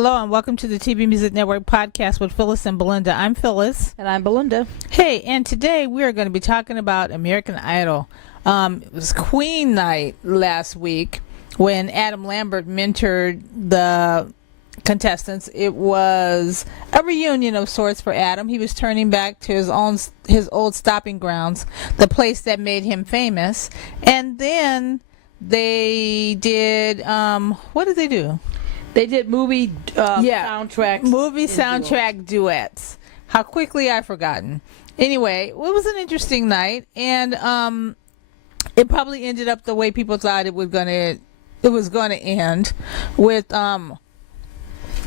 Hello and welcome to the TVMusic Network Podcast with Phyllis and Belinda. I'm Phyllis. And I'm Belinda. Hey, and today we are going to be talking about American Idol. It was Queen Night last week when Adam Lambert mentored the contestants. It was a reunion of sorts for Adam. He was turning back to his old stopping grounds, the place that made him famous. And then they did, what did they do? They did movie soundtracks. Movie soundtrack duets. How quickly I've forgotten. Anyway, it was an interesting night, and it probably ended up the way people thought it was gonna end, with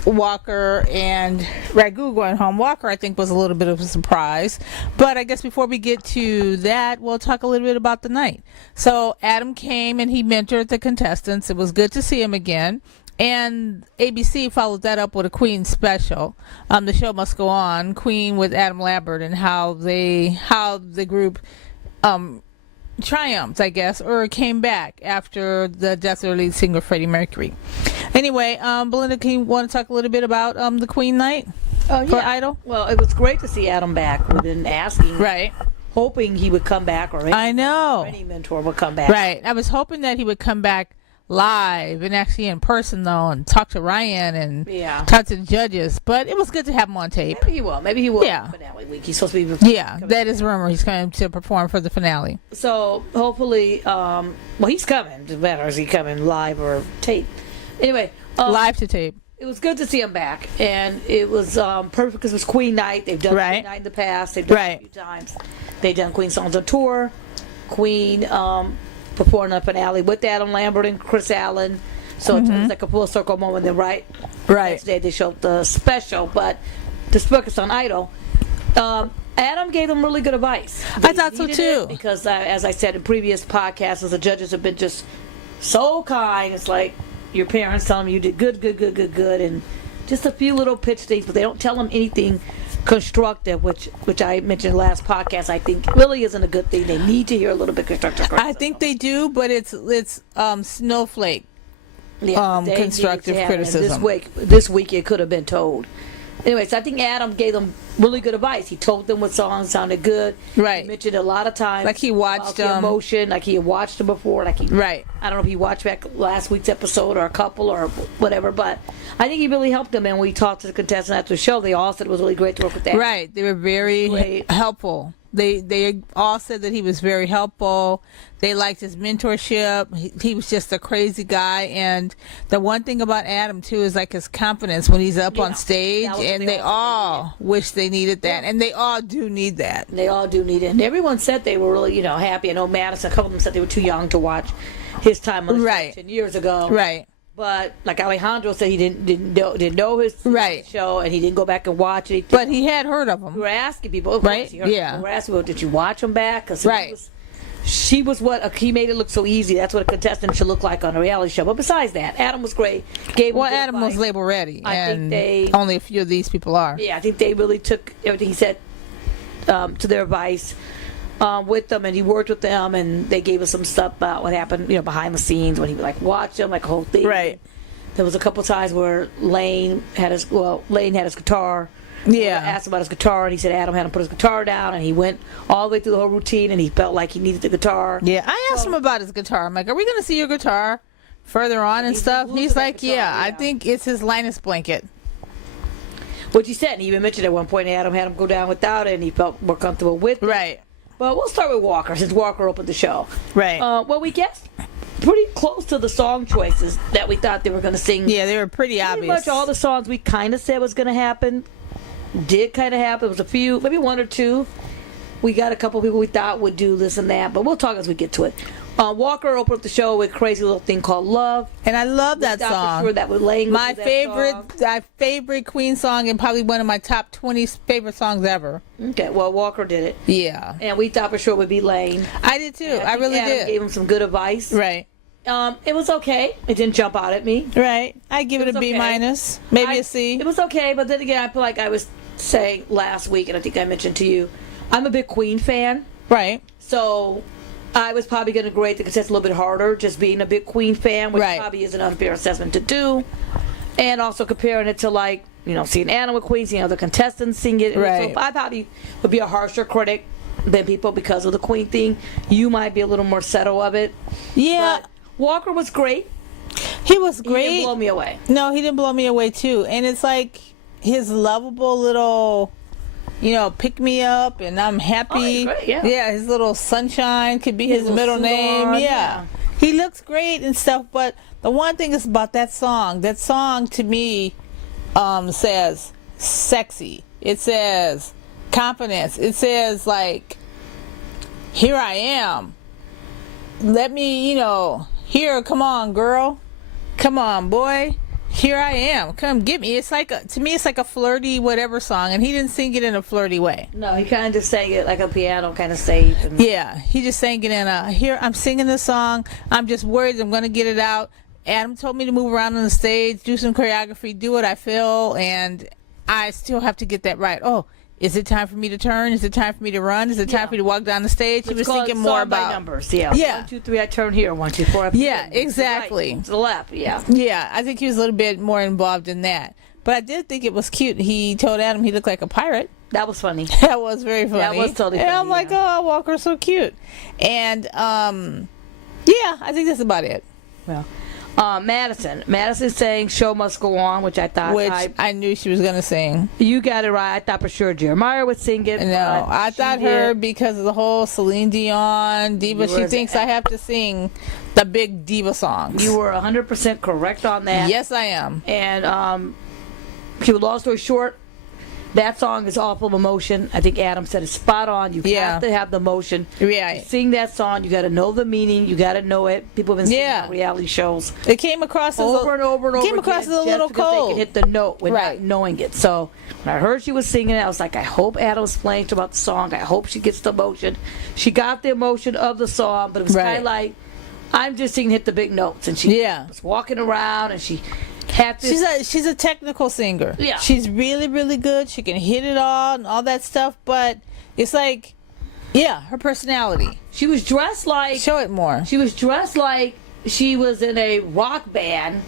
Walker and Ragu going home. Walker, I think, was a little bit of a surprise. But I guess before we get to that, we'll talk a little bit about the night. So Adam came and he mentored the contestants. It was good to see him again. And ABC followed that up with a Queen special. The show must go on. Queen with Adam Lambert, and how the group triumphed, I guess, or came back after the death of their lead singer Freddie Mercury. Anyway, Belinda, can you want to talk a little bit about the Queen night for Idol? Well, it was great to see Adam back. We've been asking, right, hoping he would come back, or any mentor would come back. Right, I was hoping that he would come back live and actually in person though, and talk to Ryan and talk to the judges. But it was good to have him on tape. Maybe he will. Yeah. Finale week. He's supposed to be. Yeah, that is a rumor. He's coming to perform for the finale. So hopefully, he's coming. It matter is he coming live or tape? Anyway, live to tape. It was good to see him back, and it was perfect because it was Queen Night. They've done Queen Night in the past. They've done it a few times. They've done Queen songs on tour. Queen performing the finale with Adam Lambert and Chris Allen. So it was like a full circle moment. Then next day they showed the special, but to focus on Idol. Adam gave them really good advice. I thought so too. Because as I said in previous podcasts, the judges have been just so kind. It's like your parents telling them you did good, and just a few little pitch things, but they don't tell them anything constructive, which I mentioned last podcast. I think really isn't a good thing. They need to hear a little bit constructive criticism. I think they do, but it's snowflake constructive criticism. This week it could have been told. Anyway, so I think Adam gave them really good advice. He told them what songs sounded good. Right. He mentioned a lot of times. Like he watched the emotion, like he had watched them before. I don't know if he watched back last week's episode or a couple or whatever, but I think he really helped them. And we talked to the contestants after the show. They all said it was really great to work with Adam. Right. They were very helpful. They all said that he was very helpful. They liked his mentorship. He was just a crazy guy. And the one thing about Adam, too, is like his confidence when he's up on stage. And they all wish they needed that. And they all do need that. They all do need it. And everyone said they were really, happy. I know Madison, a couple of them said they were too young to watch his time on the show 10 years ago. Right. But like Alejandro said, he didn't know his show, and he didn't go back and watch it. But he had heard of them. We were asking people, right? We're asking people, did you watch them back? Cause she was what he made it look so easy. That's what a contestant should look like on a reality show. But besides that, Adam was great. Adam was label ready. I think only a few of these people are. Yeah, I think they really took everything he said to their advice. With them, and he worked with them, and they gave us some stuff about what happened, behind the scenes when he would watch them, like a whole thing. Right. There was a couple times where Lane had his guitar. Yeah. I asked him about his guitar, and he said Adam had him put his guitar down, and he went all the way through the whole routine, and he felt like he needed the guitar. Yeah, I asked him about his guitar. I'm like, are we going to see your guitar further on and stuff? He's like, guitar, I think it's his Linus blanket. Which he said, and he even mentioned at one point Adam had him go down without it, and he felt more comfortable with it. Right. Well, we'll start with Walker, since Walker opened the show. Right. Well, we guessed pretty close to the song choices that we thought they were going to sing. Yeah, they were pretty obvious. Pretty much all the songs we kind of said was going to happen did kind of happen. It was a few, maybe one or two. We got a couple people we thought would do this and that, but we'll talk as we get to it. Walker opened up the show with a crazy little thing called Love. And I love that song. For sure that was laying my favorite Queen song, and probably one of my top 20 favorite songs ever. Okay, well, Walker did it. Yeah. And we thought for sure it would be Lane. I did too. I really did. Gave him some good advice. Right. It was okay. It didn't jump out at me. Right. I give it a B minus, maybe a C. It was okay, but then again, I feel like I was saying last week, and I think I mentioned to you, I'm a big Queen fan. Right. So I was probably going to grade the contestant a little bit harder, just being a big Queen fan, which probably is an unfair assessment to do. And also comparing it to, like, you know, seeing Adam with Queen, seeing other contestants sing it. Right. So I thought he would be a harsher critic than people because of the Queen thing. You might be a little more settled of it. Yeah. But Walker was great. He was great. He didn't blow me away. No, he didn't blow me away too. And it's like his lovable little, you know, pick me up and I'm happy. Oh, great, yeah. His little sunshine could be his middle name. on, Yeah. He looks great and stuff, but the one thing is about that song to me says sexy. It says confidence. It says, like, here I am. Let me, you know, here, come on, girl. Come on, boy. Here I am. Come get me. It's like, to me, it's like a flirty whatever song, and he didn't sing it in a flirty way. No, he kind of just sang it like a piano kind of stage. Yeah, he just sang it in a, here, I'm singing this song. I'm just worried I'm going to get it out. Adam told me to move around on the stage, do some choreography, do what I feel, and I still have to get that right. Oh, is it time for me to turn? Is it time for me to run? Is it time for me to walk down the stage? He was thinking more about numbers. Yeah. 1, 2, 3. I turn here. 1, 2, 4. Yeah, exactly. To the left. Yeah. Yeah, I think he was a little bit more involved in that. But I did think it was cute. He told Adam he looked like a pirate. That was funny. That was very funny. That was totally funny. And I'm like, oh, Walker's so cute. And yeah, I think that's about it. Well. Madison saying "Show Must Go On," which I thought, I knew she was gonna sing. You got it right. I thought for sure Jeremiah would sing it. No, I thought her because of the whole Celine Dion diva. She thinks I have to sing the big diva songs. You were 100% correct on that. Yes, I am. And long story short, that song is all full of emotion. I think Adam said it's spot on. You have to have the emotion. Yeah. Sing that song. You got to know the meaning. You got to know it. People have been singing on reality shows. It came across as over and over and over. Came across as a little They cold. can hit the note without knowing it. So when I heard she was singing it, I was like, I hope Adam's playing about the song. I hope she gets the emotion. She got the emotion of the song, but it was kind of like, I'm just singing hit the big notes, and she was walking around and she. She's a technical singer. Yeah. She's really, really good. She can hit it all and all that stuff, but it's like, her personality. She was dressed like... Show it more. She was dressed like she was in a rock band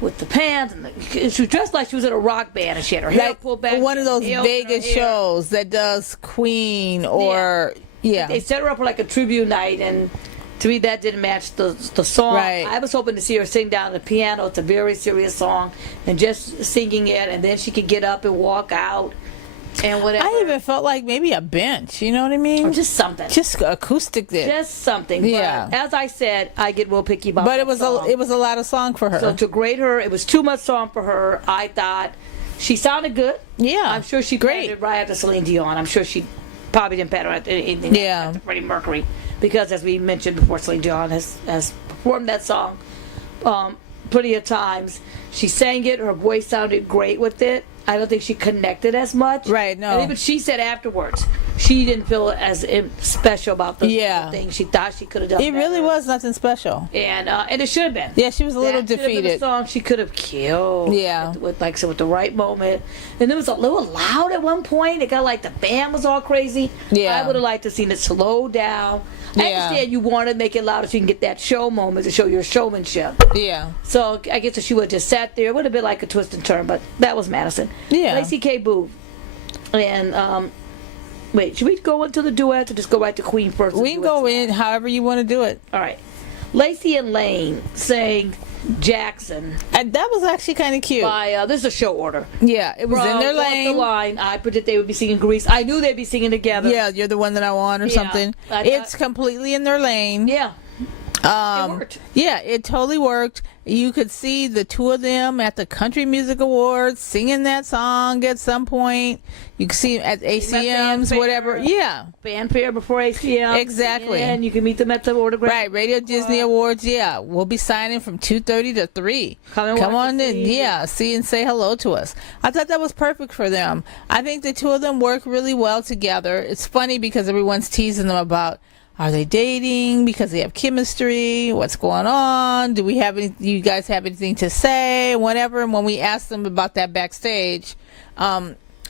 with the pants. And she was dressed like she was in a rock band, and she had her hair pulled back. One of those Vegas shows that does Queen or... They set her up for like a tribute night, and... To me, that didn't match the song. Right. I was hoping to see her sing down the piano. It's a very serious song. And just singing it, and then she could get up and walk out and whatever. I even felt like maybe a bench. You know what I mean? Or just something. Just acoustic there. Just something. Yeah. But as I said, I get real picky about that song. It was a lot of song for her. So to grade her, it was too much song for her. I thought she sounded good. Yeah. I'm sure she graded right after Celine Dion. I'm sure she probably didn't pattern at anything after Freddie Mercury. Because, as we mentioned before, Celine Dion has performed that song plenty of times. She sang it. Her voice sounded great with it. I don't think she connected as much. Right, no. And even she said afterwards, she didn't feel as special about the thing. She thought she could have done it better. Really was nothing special. And it should have been. Yeah, she was a little defeated. Been a song she could have killed. Yeah. With the right moment. And it was a little loud at one point. It got like the band was all crazy. Yeah. I would have liked to seen it slow down. I understand you want to make it louder so you can get that show moment to show your showmanship. Yeah. So I guess if she would have just sat there, it would have been like a twist and turn, but that was Madison. Yeah. Lacey K. Booth. And, wait, should we go into the duet or just go right to Queen first? We can go in however you want to do it. All right. Lacey and Lane sang Jackson. And that was actually kind of cute. This is a show order. Yeah, it was in their lane. The line. I predicted they would be singing Grease. I knew they'd be singing together. Yeah, You're the One That I Want or something. It's completely in their lane. Yeah. It worked. Yeah, it totally worked. You could see the two of them at the Country Music Awards singing that song at some point. You can see at ACMs, whatever. Yeah. Fanfare before ACM. Exactly. And you can meet them at the autograph. Right, Radio Disney Awards, yeah. We'll be signing from 2:30 to 3. Come on in. Yeah, see and say hello to us. I thought that was perfect for them. I think the two of them work really well together. It's funny because everyone's teasing them about, are they dating because they have chemistry? What's going on? Do you guys have anything to say? Whatever. And when we asked them about that backstage,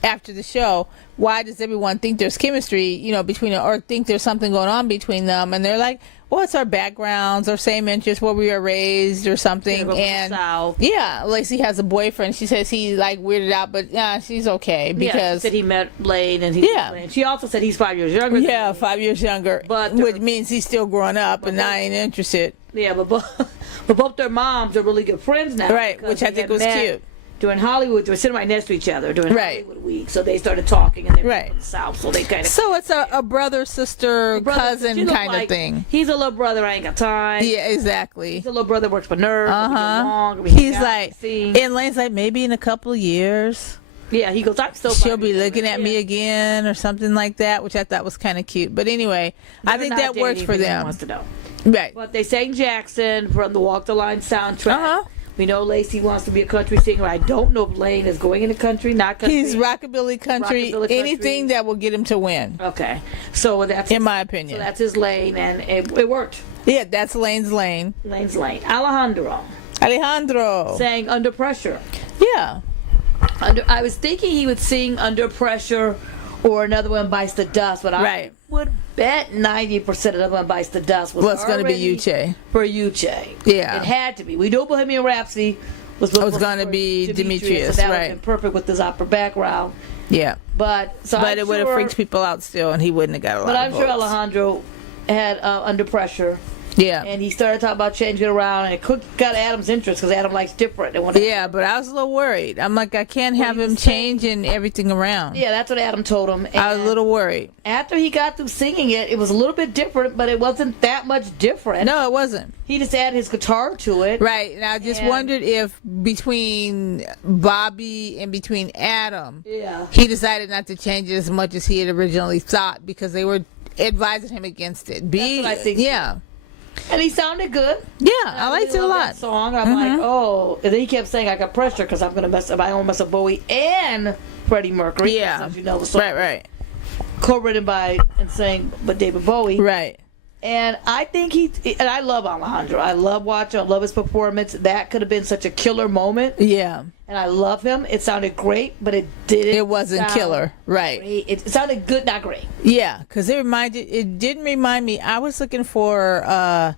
after the show, why does everyone think there's chemistry, between them, or think there's something going on between them? And they're like, well, it's our backgrounds, our same interests, where we were raised or something. And yeah, Lacey has a boyfriend. She says he like weirded out, but she's okay because she said he met Lane and Lane. She also said he's 5 years younger. Yeah, 5 years younger, which means he's still growing up, and I ain't interested. Yeah, but both their moms are really good friends now. Right, which I think was cute. During Hollywood, they were sitting right next to each other during Hollywood week, so they started talking, and they were in the South, so they kind of. So it's a brother, sister, cousin kind of thing. He's a little brother. I ain't got time. Yeah, exactly. He's a little brother, works for Nerve. He's like, and Lane's like, maybe in a couple of years. Yeah, he goes, I'm still. She'll be looking at me again, or something like that, which I thought was kind of cute. But anyway, I think that works for them. Wants to know. Right. But they sang Jackson from the Walk the Line soundtrack. We know Lacey wants to be a country singer. I don't know if Lane is going into country, not country. He's rockabilly country, anything that will get him to win. Okay. So that's in my opinion. So that's his lane, and it worked. Yeah, that's Lane's lane. Lane's lane. Alejandro sang Under Pressure. Yeah. I was thinking he would sing Under Pressure or another one, Bites the Dust, but I would bet 90% another one, Bites the Dust was going to be Uche. For Uche. Yeah. It had to be. We know Bohemian Rhapsody was going to be Demetrius, so that would have been perfect with his opera background. Yeah. But it would have freaked people out still, and he wouldn't have got a lot of votes. But I'm sure Alejandro had Under Pressure. Yeah. And he started talking about changing it around, and it got Adam's interest because Adam likes different. Yeah, but I was a little worried. I'm like, I can't have him changing everything around. Yeah, that's what Adam told him. And I was a little worried. After he got through singing it, it was a little bit different, but it wasn't that much different. No, it wasn't. He just added his guitar to it. Right, and I just wondered if between Bobby and between Adam, he decided not to change it as much as he had originally thought because they were advising him against it. That's what I think. Yeah. And he sounded good. Yeah, I liked it a lot. That song. I'm like, oh. And then he kept saying, I got pressure because I'm going to mess up. I don't mess up Bowie and Freddie Mercury. Yeah. You know the song. Right. Co-written by and sang by David Bowie. Right. And I think and I love Alejandro. I love watching. I love his performance. That could have been such a killer moment. Yeah. And I love him. It sounded great, but it didn't. It wasn't killer. Right. Great. It sounded good, not great. Yeah, because it didn't remind me. I was looking for a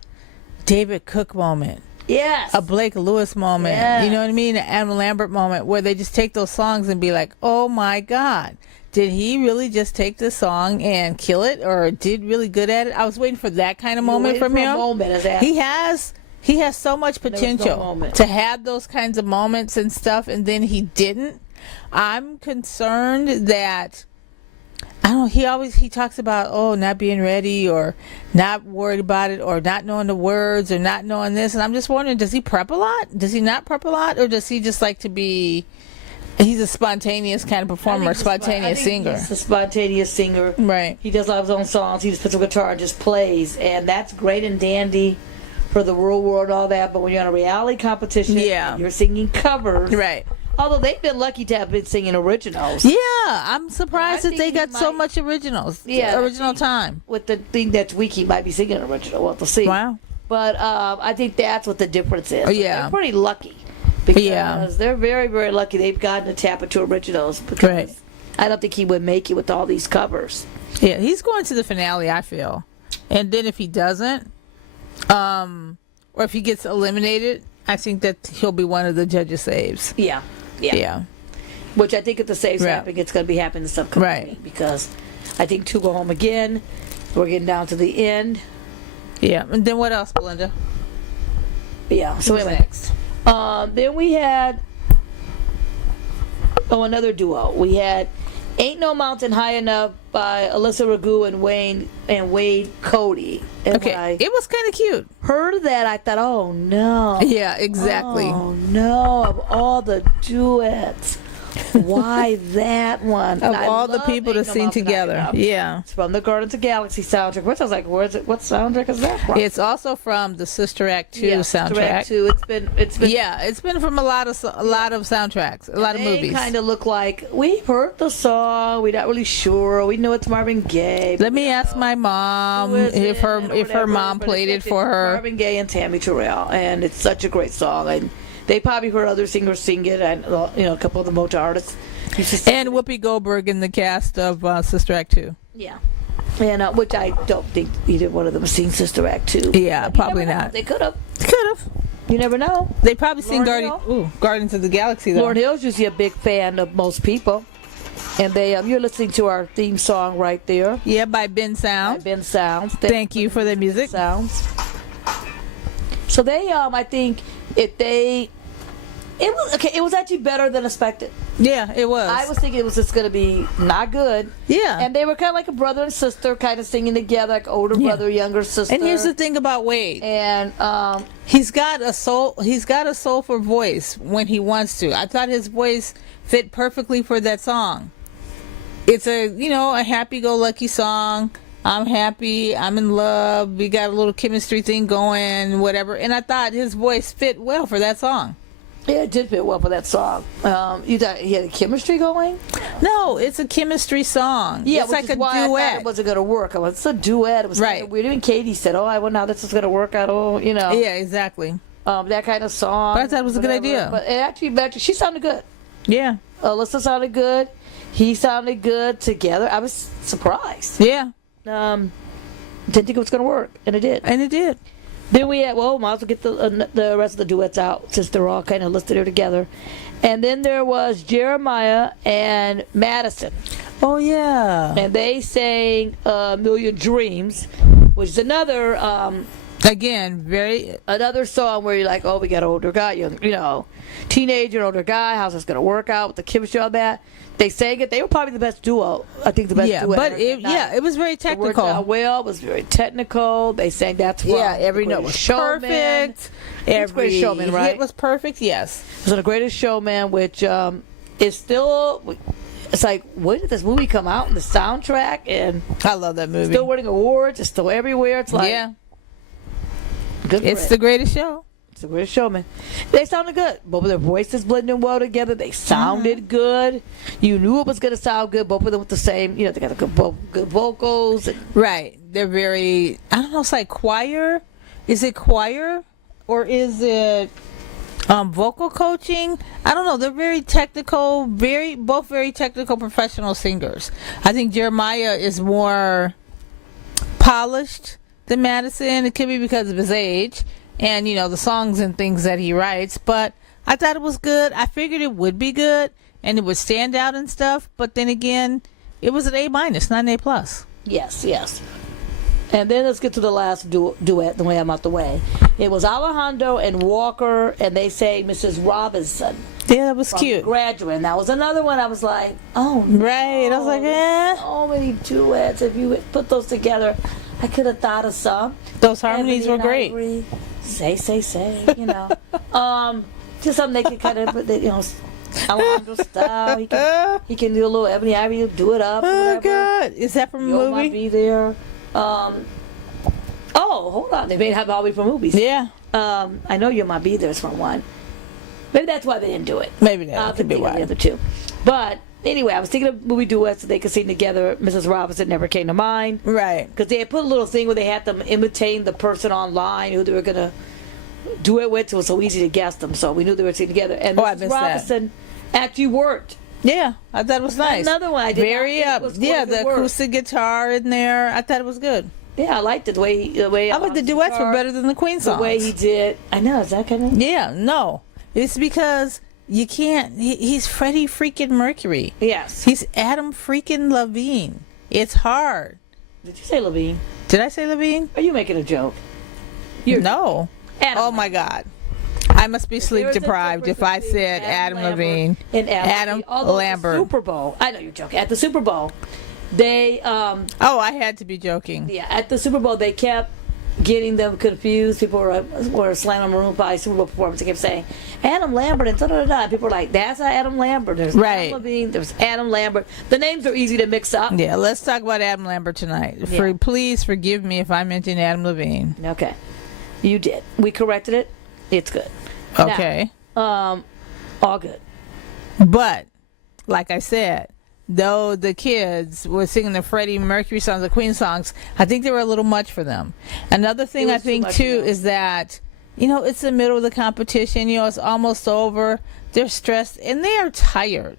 David Cook moment. Yes. A Blake Lewis moment. Yes. You know what I mean? An Adam Lambert moment where they just take those songs and be like, oh my God. Did he really just take this song and kill it, or did really good at it? I was waiting for that kind of moment from him. He has so much potential to have those kinds of moments and stuff, and then he didn't. I'm concerned that I don't know. He talks about not being ready or not worried about it or not knowing the words or not knowing this, and I'm just wondering, does he prep a lot? Does he not prep a lot, or does he just like to be? He's a spontaneous kind of performer, spontaneous singer. He's a spontaneous singer. Right. He does a lot of his own songs. He just puts a guitar and just plays. And that's great and dandy for the real world and all that. But when you're on a reality competition, and you're singing covers. Right. Although they've been lucky to have been singing originals. Yeah, I'm surprised that they got so much originals. Yeah. Original time. With the thing that's weak, he might be singing an original. We'll have to see. Wow. But I think that's what the difference is. Oh, yeah. They're pretty lucky. Because they're very, very lucky they've gotten to tap into originals. Because I don't think he would make it with all these covers. Yeah, he's going to the finale, I feel. And then if he doesn't, or if he gets eliminated, I think that he'll be one of the judges' saves. Yeah. Which I think if the saves happen, it's going to be happening this upcoming week. Because I think two go home again. We're getting down to the end. Yeah. And then what else, Belinda? Yeah. So what's next? Then we had another duo. We had "Ain't No Mountain High Enough" by Alyssa Ragu and Wade Cody. And it was kind of cute. Heard that, I thought, oh no. Yeah, exactly. Oh no! Of all the duets, why that one? Of all the people to sing together, It's from the Guardians of the Galaxy soundtrack. Which I was like, where's it? What soundtrack is that from? It's also from the Sister Act 2 soundtrack. Sister Act 2. It's been. Yeah, it's been from a lot of soundtracks, a lot of movies. They kind of look like we've heard the song. We're not really sure. We know it's Marvin Gaye. Let me ask my mom if her mom played it for her. Marvin Gaye and Tammy Terrell, and it's such a great song. And they probably heard other singers sing it, and a couple of the Motown artists. And Whoopi Goldberg in the cast of Sister Act 2. Yeah. And which I don't think either one of them has seen Sister Act 2. Yeah, probably not. They could have. Could have. You never know. They probably seen Guardians of the Galaxy, though. Lauren Hill's usually a big fan of most people. And you're listening to our theme song right there. Yeah, by Ben Sounds. By Ben Sounds. Thank you for the music. Sounds. So they, I think, it was actually better than expected. Yeah, it was. I was thinking it was just going to be not good. Yeah. And they were kind of like a brother and sister, kind of singing together, like older brother, younger sister. And here's the thing about Wade. And he's got a soulful voice when he wants to. I thought his voice fit perfectly for that song. It's a happy-go-lucky song. I'm happy. I'm in love. We got a little chemistry thing going, whatever. And I thought his voice fit well for that song. Yeah, it did fit well for that song. You thought he had a chemistry going? No, it's a chemistry song. Yeah, it's like a duet. I thought it wasn't going to work. It's a duet. It was kind of weird. Even Katie said, "Oh, I wonder how this is going to work out." Oh, Yeah, exactly. That kind of song. But I thought it was a good idea. But actually, she sounded good. Yeah. Alyssa sounded good. He sounded good together. I was surprised. Yeah. Didn't think it was going to work, and it did. And it did. Then we had, might as well get the rest of the duets out since they're all kind of listed here together. And then there was Jeremiah and Madison. Oh, yeah. And they sang Million Dreams, which is another... another song where you're like, oh, we got an older guy, teenager, older guy, how's this going to work out with the chemistry on that? They sang it. They were probably the best duo. I think the best duo. But it was very technical. It worked out well. It was very technical. They sang That's Wrong. Yeah, every note was perfect. Every Showman, right? It was perfect, yes. It was The Greatest Showman, which is still... It's like, when did this movie come out? And the soundtrack, and... I love that movie. Still winning awards. It's still everywhere. It's like... Yeah. Good. It's The Greatest Show. It's The Greatest Showman. They sounded good. Both of their voices blended well together. They sounded good. You knew it was going to sound good. Both of them with the same, they got good vocals. Right. They're very, I don't know, it's like choir. Is it choir? Or is it vocal coaching? I don't know. They're very technical, both very technical professional singers. I think Jeremiah is more polished than Madison. It could be because of his age and the songs and things that he writes, but I thought it was good. I figured it would be good and it would stand out and stuff, but then again, it was an A-, not an A+. Yes. And then let's get to the last duet, the way I'm out the way. It was Alejandro and Walker, and they say Mrs. Robinson. Yeah, that was cute. Graduate. And that was another one I was like, oh, right. I was like, so many duets. If you put those together, I could have thought of some. Those harmonies were great. Say, just something they could kind of, Alejandro style. He can do a little Ebony Ivory, do it up. Oh, God. Is that from a movie? Might be there. Hold on. They may have all be from movies. Yeah. I know You Might Be There is from one. Maybe that's why they didn't do it. Maybe that could be why. The other two. But anyway, I was thinking of movie duets so they could sing together. Mrs. Robinson never came to mind. Right. Because they had put a little thing where they had them imitate the person online who they were going to do it with. So it was so easy to guess them. So we knew they were singing together. And Mrs. Robinson actually worked. Yeah, I thought it was nice. Another one I did very up. Yeah, the acoustic guitar in there. I thought it was good. Yeah, I liked it the way. I thought the duets were better than the Queen songs. The way he did. I know. Is that kind of? Yeah. No, it's because you can't. He's Freddie freaking Mercury. Yes. He's Adam freaking Levine. It's hard. Did you say Levine? Did I say Levine? Are you making a joke? No. Oh my God. I must be sleep deprived if I said Adam Levine and Adam Lambert. Super Bowl. I know you're joking. At the Super Bowl, they. I had to be joking. Yeah, at the Super Bowl, they kept getting them confused. People were slamming Maroon 5 Super Bowl performance. They kept saying Adam Lambert and da-da-da-da. People were like, "That's not Adam Lambert." There's Adam Levine. There's Adam Lambert. The names are easy to mix up. Yeah, let's talk about Adam Lambert tonight. Yeah. Please forgive me if I mentioned Adam Levine. Okay, you did. We corrected it. It's good. Okay. Now, all good. But, like I said, though the kids were singing the Freddie Mercury songs, the Queen songs, I think they were a little much for them. Another thing I think, too, is that, it's the middle of the competition. It's almost over. They're stressed, and they are tired.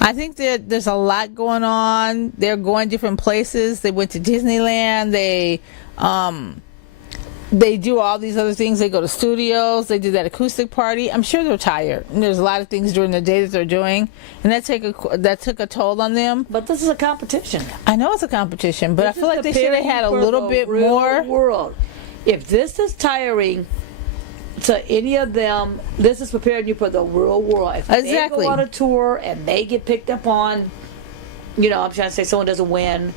I think that there's a lot going on. They're going different places. They went to Disneyland. They do all these other things. They go to studios. They do that acoustic party. I'm sure they're tired. And there's a lot of things during the day that they're doing, and that took a toll on them. But this is a competition. I know it's a competition, but I feel like they should have had a little bit more. World. If this is tiring to any of them, this is preparing you for the real world. If they go on a tour and they get picked up on, I'm trying to say someone doesn't win,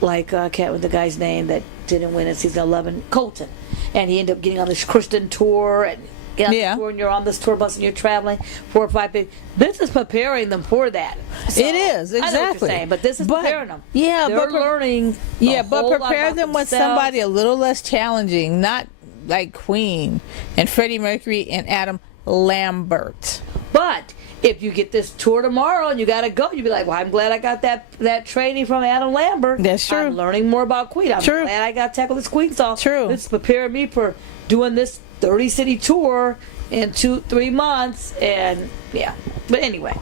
like I can't remember the guy's name that didn't win in season 11, Colton, and he ended up getting on this Christian tour and on the tour, and you're on this tour bus and you're traveling 4 or 5 days. This is preparing them for that. So, it is, exactly. I know what you're saying, but this is preparing them. Yeah, they're learning. But prepare them with somebody a little less challenging, not like Queen and Freddie Mercury and Adam Lambert. But if you get this tour tomorrow and you got to go, you'll be like, well, I'm glad I got that training from Adam Lambert. That's true. I'm learning more about Queen. I'm glad I got to tackle this Queen song. True. This is preparing me for doing this 30-city tour in 2-3 months. And, yeah. But anyway,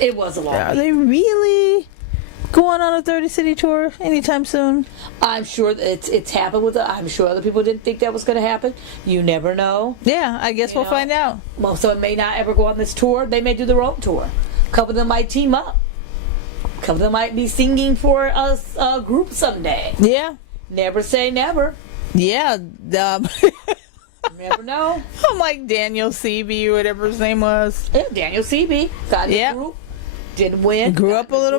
it was a long week. Are they really going on a 30-city tour anytime soon? I'm sure it's happened with I'm sure other people didn't think that was going to happen. You never know. Yeah, I guess we'll find out. Most of them may not ever go on this tour. They may do their own tour. A couple of them might team up. A couple of them might be singing for a group someday. Yeah. Never say never. Yeah. Never know. I'm like Daniel Seavey, whatever his name was. Yeah, Daniel Seavey got in a group. Didn't win. Grew up a little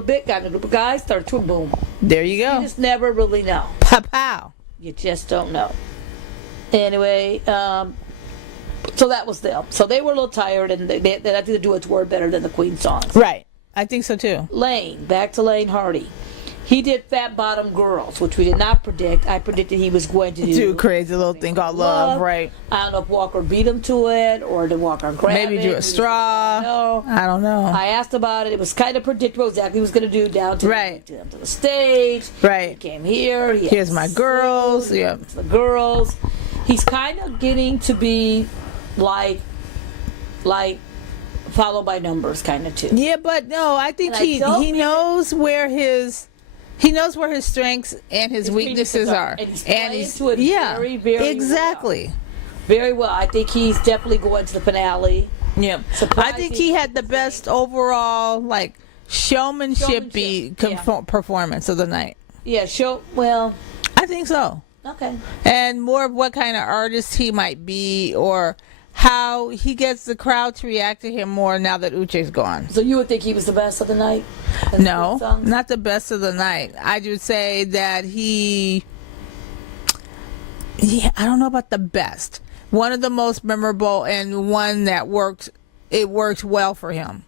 bit. Got in a group of guys. Started to boom. There you go. You just never really know. Pow. You just don't know. Anyway, so that was them. So they were a little tired, and I think the duets were better than the Queen songs. Right. I think so too. Back to Lane Hardy. He did Fat Bottom Girls, which we did not predict. I predicted he was going to do crazy little thing called Love, right? I don't know if Walker beat him to it, or did Walker grab it. Maybe drew a straw. No. I don't know. I asked about it. It was kind of predictable exactly what he was going to do down to the stage. Right. He came here. Here's my girls. Yeah. The girls. He's kind of getting to be like Followed by Numbers kind of too. Yeah, but no, I think he knows where his strengths and his weaknesses are. And he's playing to it very, very exactly. well. Very well. I think he's definitely going to the finale. Yeah. I think he had the best overall showmanship performance of the night. Yeah, I think so. Okay. And more of what kind of artist he might be, or how he gets the crowd to react to him more now that Uche's gone. So you would think he was the best of the night? No, not the best of the night. I would say that I don't know about the best. One of the most memorable, and one that worked well for him.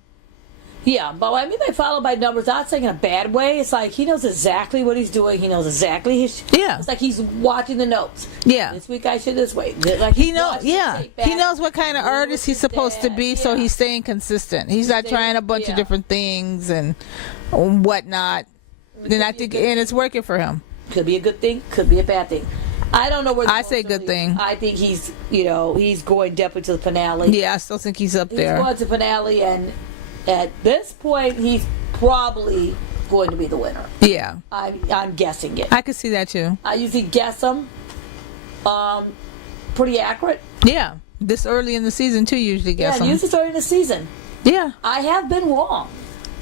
Yeah, but I mean by Followed by Numbers, not saying in a bad way. It's like he knows exactly what he's doing. He knows exactly it's like he's watching the notes. Yeah. This week I should this way. Like he knows. Yeah. He knows what kind of artist he's supposed to be, so he's staying consistent. He's not trying a bunch of different things and whatnot. And I think, and it's working for him. Could be a good thing. Could be a bad thing. I don't know where. I say good thing. I think he's going definitely to the finale. Yeah, I still think he's up there. He's going to the finale, and at this point, he's probably going to be the winner. Yeah. I'm guessing it. I could see that too. I usually guess them. Pretty accurate. Yeah. This early in the season too, usually guess them. Yeah, usually early in the season. Yeah. I have been wrong.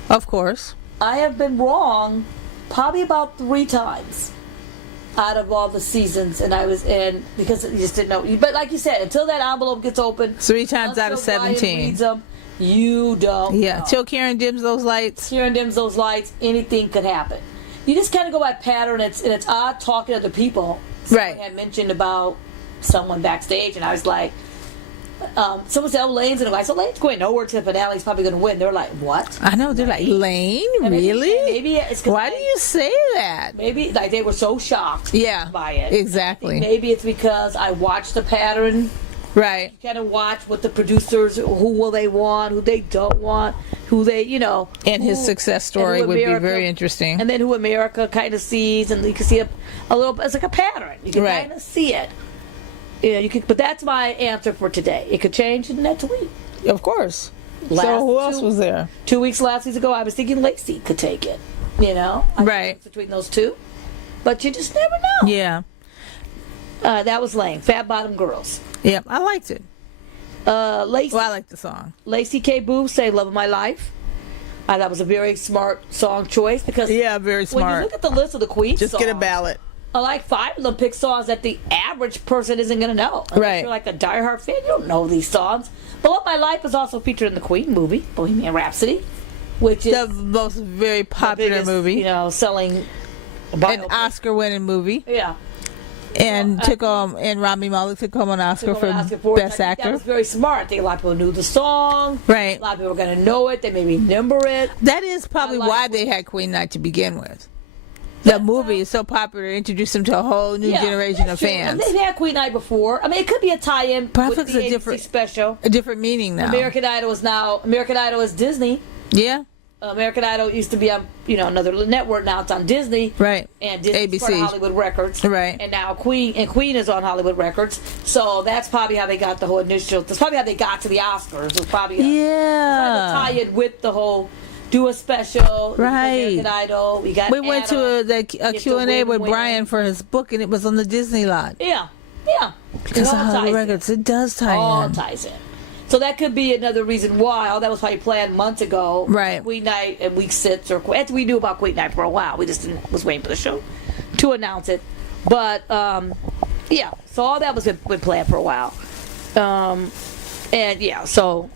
Of course. I have been wrong probably about 3 times out of all the seasons, and because you just didn't know. But like you said, until that envelope gets open, 3 times out of 17. Reads them, you don't know. Till Karen dims those lights. Anything could happen. You just kind of go by pattern, and it's odd talking to other people. Someone had mentioned about someone backstage, and I was like, someone said, Lane's going to go. I said, Lane's going nowhere to the finale. He's probably going to win. They're like, what? I know. They're like, Lane? Really? Maybe it's because why do you say that? Maybe they were so shocked by it. Exactly. Maybe it's because I watched the pattern. Right. You kind of watch what the producers, who will they want, who they don't want, who they, And his success story would be very interesting. And then who America kind of sees, and you can see a little, it's like a pattern. You can kind of see it. You can, but that's my answer for today. It could change in the next week. Of course. So who else was there? 2 weeks last week ago, I was thinking Lacey could take it. You know, right? Between those two, but you just never know. Yeah. That was lame. Fat Bottom Girls. Yep, I liked it. Lacey. Well, I like the song. Lacey K. Boo say "Love of My Life." I thought it was a very smart song choice because very smart. When you look at the list of the Queen just songs, get a ballot. Like 5 of them pick songs that the average person isn't going to know. Unless you're like a diehard fan, you don't know these songs. But "Love of My Life" is also featured in the Queen movie, Bohemian Rhapsody, which is the most very popular biggest, movie. You know, selling an Oscar-winning movie. Yeah. And and Rami Malek took home an Oscar for Best Actor. That was very smart. I think a lot of people knew the song. Right. A lot of people were going to know it. They may remember it. That is probably why they had Queen Night to begin with. The movie is so popular, it introduced them to a whole new generation of fans. They've had Queen Night before. I mean, it could be a tie-in with the ABC special. A different meaning now. American Idol is Disney. Yeah. American Idol used to be on, another network. Now it's on Disney. Right. And Disney's part of Hollywood Records. Right. And now Queen is on Hollywood Records. So that's probably how they got the whole initial. That's probably how they got to the Oscars. It was probably tie it with the whole do a special. Right. American Idol. We went to a Q&A with Brian for his book, and it was on the Disney lot. Yeah. Yeah. Because of Hollywood Records, it does tie in. All ties in. So that could be another reason why. That was probably planned months ago. Right. Queen Night and week 6 or after we knew about Queen Night for a while. We just was waiting for the show to announce it. But yeah, so all that was been planned for a while. And yeah, so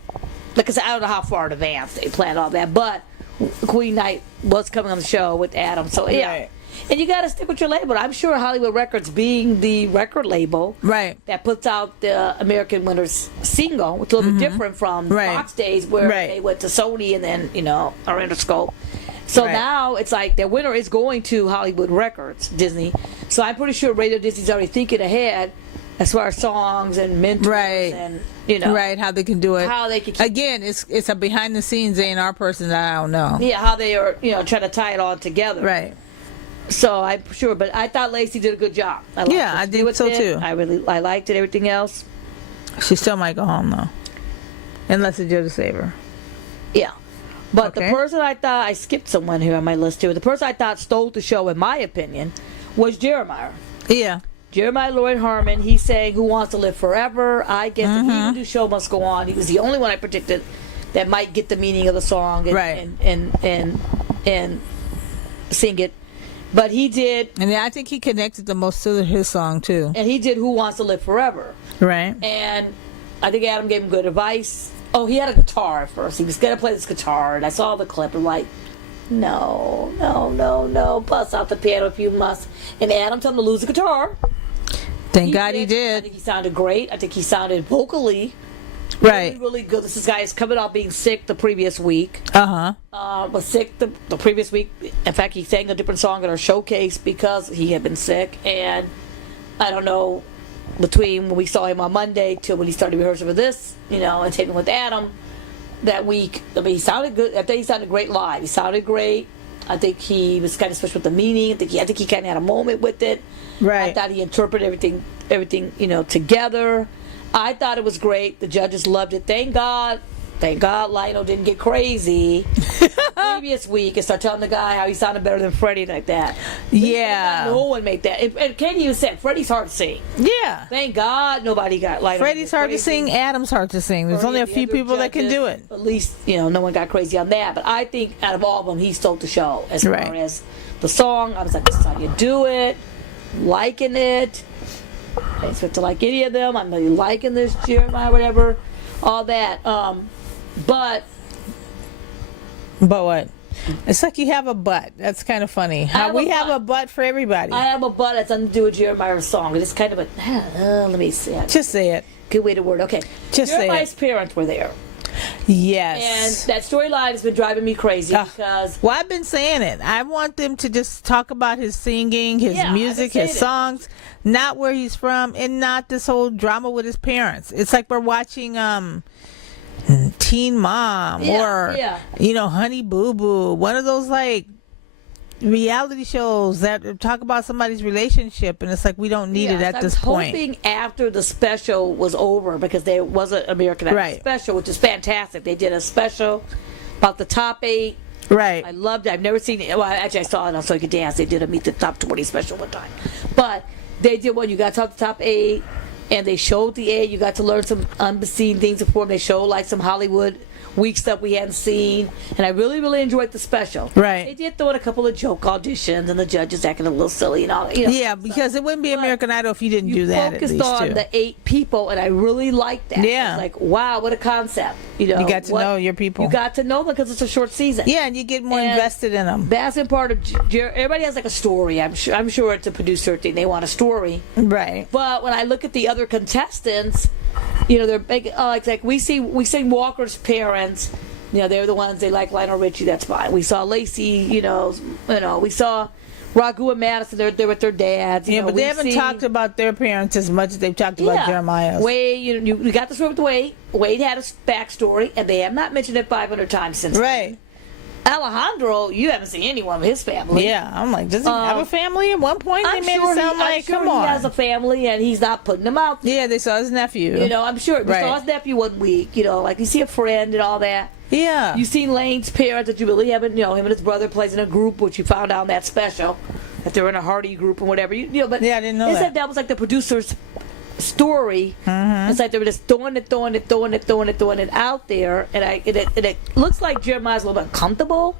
like I said, I don't know how far in advance they planned all that, but Queen Night was coming on the show with Adam. So yeah. Right. And you got to stick with your label. I'm sure Hollywood Records, being the record label that puts out the American Winner's single, which is a little bit different from the Fox days where they went to Sony and then, or Interscope. So now it's like their winner is going to Hollywood Records, Disney. So I'm pretty sure Radio Disney's already thinking ahead as far as songs and mentors and, how they can do it. How they can again, it's a behind-the-scenes A&R person that I don't know. Yeah, how they are, trying to tie it all together. Right. So I'm sure, but I thought Lacey did a good job. I did so too. I liked it. Everything else, she still might go home though, unless it's Joe to save her. Yeah, but the person I thought I skipped someone here on my list too. The person I thought stole the show, in my opinion, was Jeremiah. Yeah, Jeremiah Lloyd Harmon. He sang "Who Wants to Live Forever." I guess if he would do "Show Must Go On," he was the only one I predicted that might get the meaning of the song and sing it. But he did. And I think he connected the most to his song, too. And he did Who Wants to Live Forever. Right. And I think Adam gave him good advice. Oh, he had a guitar at first. He was going to play this guitar. And I saw the clip and like, no. Bust out the piano if you must. And Adam told him to lose the guitar. Thank God he did. I think he sounded great. I think he sounded vocally really, really good. This guy is coming off being sick the previous week. Was sick the previous week. In fact, he sang a different song at our showcase because he had been sick. And I don't know, between when we saw him on Monday till when he started rehearsing for this, and taping with Adam that week. I mean, he sounded good. I think he sounded great live. He sounded great. I think he was kind of switched with the meaning. I think he kind of had a moment with it. Right. I thought he interpreted everything together. I thought it was great. The judges loved it. Thank God Lionel didn't get crazy previous week and start telling the guy how he sounded better than Freddie like that. Yeah. No one made that. And Kenny even said, Freddie's hard to sing. Yeah. Thank God nobody got Lionel. Freddie's hard to sing. Adam's hard to sing. There's only a few people that can do it. At least, no one got crazy on that. But I think out of all of them, he stole the show as far as the song. I was like, this is how you do it. Liking it. I didn't expect to like any of them. I'm really liking this Jeremiah, whatever, all that. But what? It's like you have a butt. That's kind of funny. How we have a butt for everybody. I have a butt that's nothing to do with Jeremiah's song. It's kind of a. Let me see. Just say it. Good way to word. Okay. Just say it. Jeremiah's parents were there. Yes. And that storyline has been driving me crazy because. Well, I've been saying it. I want them to just talk about his singing, his music, his songs, not where he's from, and not this whole drama with his parents. It's like we're watching Teen Mom or Honey Boo Boo, one of those like reality shows that talk about somebody's relationship, and it's like we don't need it at this point. I was hoping after the special was over, because there was an American Idol special, which is fantastic. They did a special about the top 8. Right. I loved it. I've never seen it. Well, actually, I saw it on So You Could Dance. They did a Meet the Top 20 special one time. But they did one. You got to talk the top 8, and they showed the 8. You got to learn some unseen things before them. They showed like some Hollywood week stuff we hadn't seen, and I really, really enjoyed the special. Right. They did throw in a couple of joke auditions, and the judges acting a little silly and all. You know, yeah, because it wouldn't be American Idol if you didn't do that. Focused on the 8 people, and I really liked that. Yeah. It's like, wow, what a concept. You know, you got to know your people. You got to know them because it's a short season. Yeah, and you get more invested in them. That's in part of everybody has like a story. I'm sure it's a producer thing. They want a story, right? But when I look at the other contestants, you know, they're big. Like we sing Walker's parents. You know, they're the ones they like Lionel Richie. That's fine. We saw Lacey. You know, we saw Ragu and Madison. They're with their dads. Yeah, but they haven't talked about their parents as much as they've talked about Jeremiah's. Wade, you got the story with Wade. Wade had a backstory, and they have not mentioned it 500 times since. Right. Alejandro, you haven't seen anyone of his family. Yeah, I'm like, does he have a family? At one point, they made it sound like, come on. He has a family, and he's not putting them out there. Yeah, they saw his nephew. You know, I'm sure. We saw his nephew one week. You know, like you see a friend and all that. Yeah. You seen Lane's parents that you really haven't, you know, him and his brother plays in a group, which you found out in that special, that they're in a Hardy group and whatever. You know, but yeah, I didn't know that. That was like the producer's story. Mm-hmm. It's like they were just throwing it out there, and it looks like Jeremiah's a little bit uncomfortable.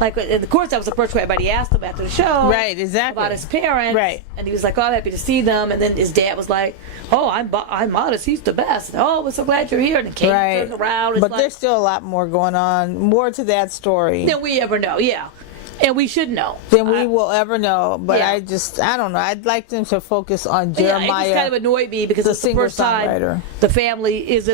Like, and of course, that was the first question everybody asked him after the show. Right, exactly. About his parents. Right. And he was like, oh, I'm happy to see them. And then his dad was like, oh, I'm modest. He's the best. Oh, we're so glad you're here. And Kate turned around. But there's still a lot more going on, more to that story than we ever know, yeah. And we should know. Than we will ever know. But I don't know. I'd like them to focus on Jeremiah. Yeah, it just kind of annoyed me because it's the first time the family is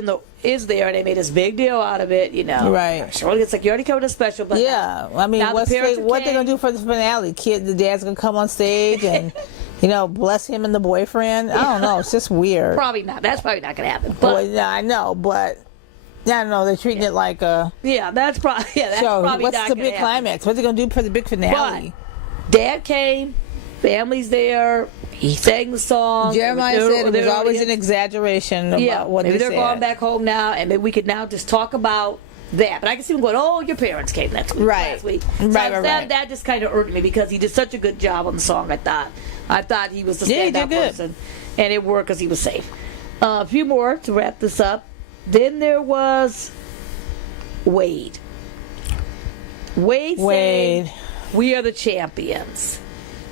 there, and they made this big deal out of it, you know. Right. Sure, it's like you already covered a special, but yeah, I mean, what they're gonna do for the finale? The dad's gonna come on stage and, you know, bless him and the boyfriend. I don't know. It's just weird. Probably not. That's probably not gonna happen. But yeah, I know, but. I don't know. They're treating it like a. Yeah, that's probably. Yeah, that's so probably what's not the big climax? What are they gonna do for the big finale? But Dad came, family's there. He sang the song. Jeremiah said it was always an exaggeration about what maybe they they're going back home now, and maybe we could now just talk about that. But I can see them going, "Oh, your parents came last week." So Right. That just kind of irked me because he did such a good job on the song. I thought he was the standout person, and it worked because he was safe. A few more to wrap this up. Then there was Wade. Wade saying, "We are the champions."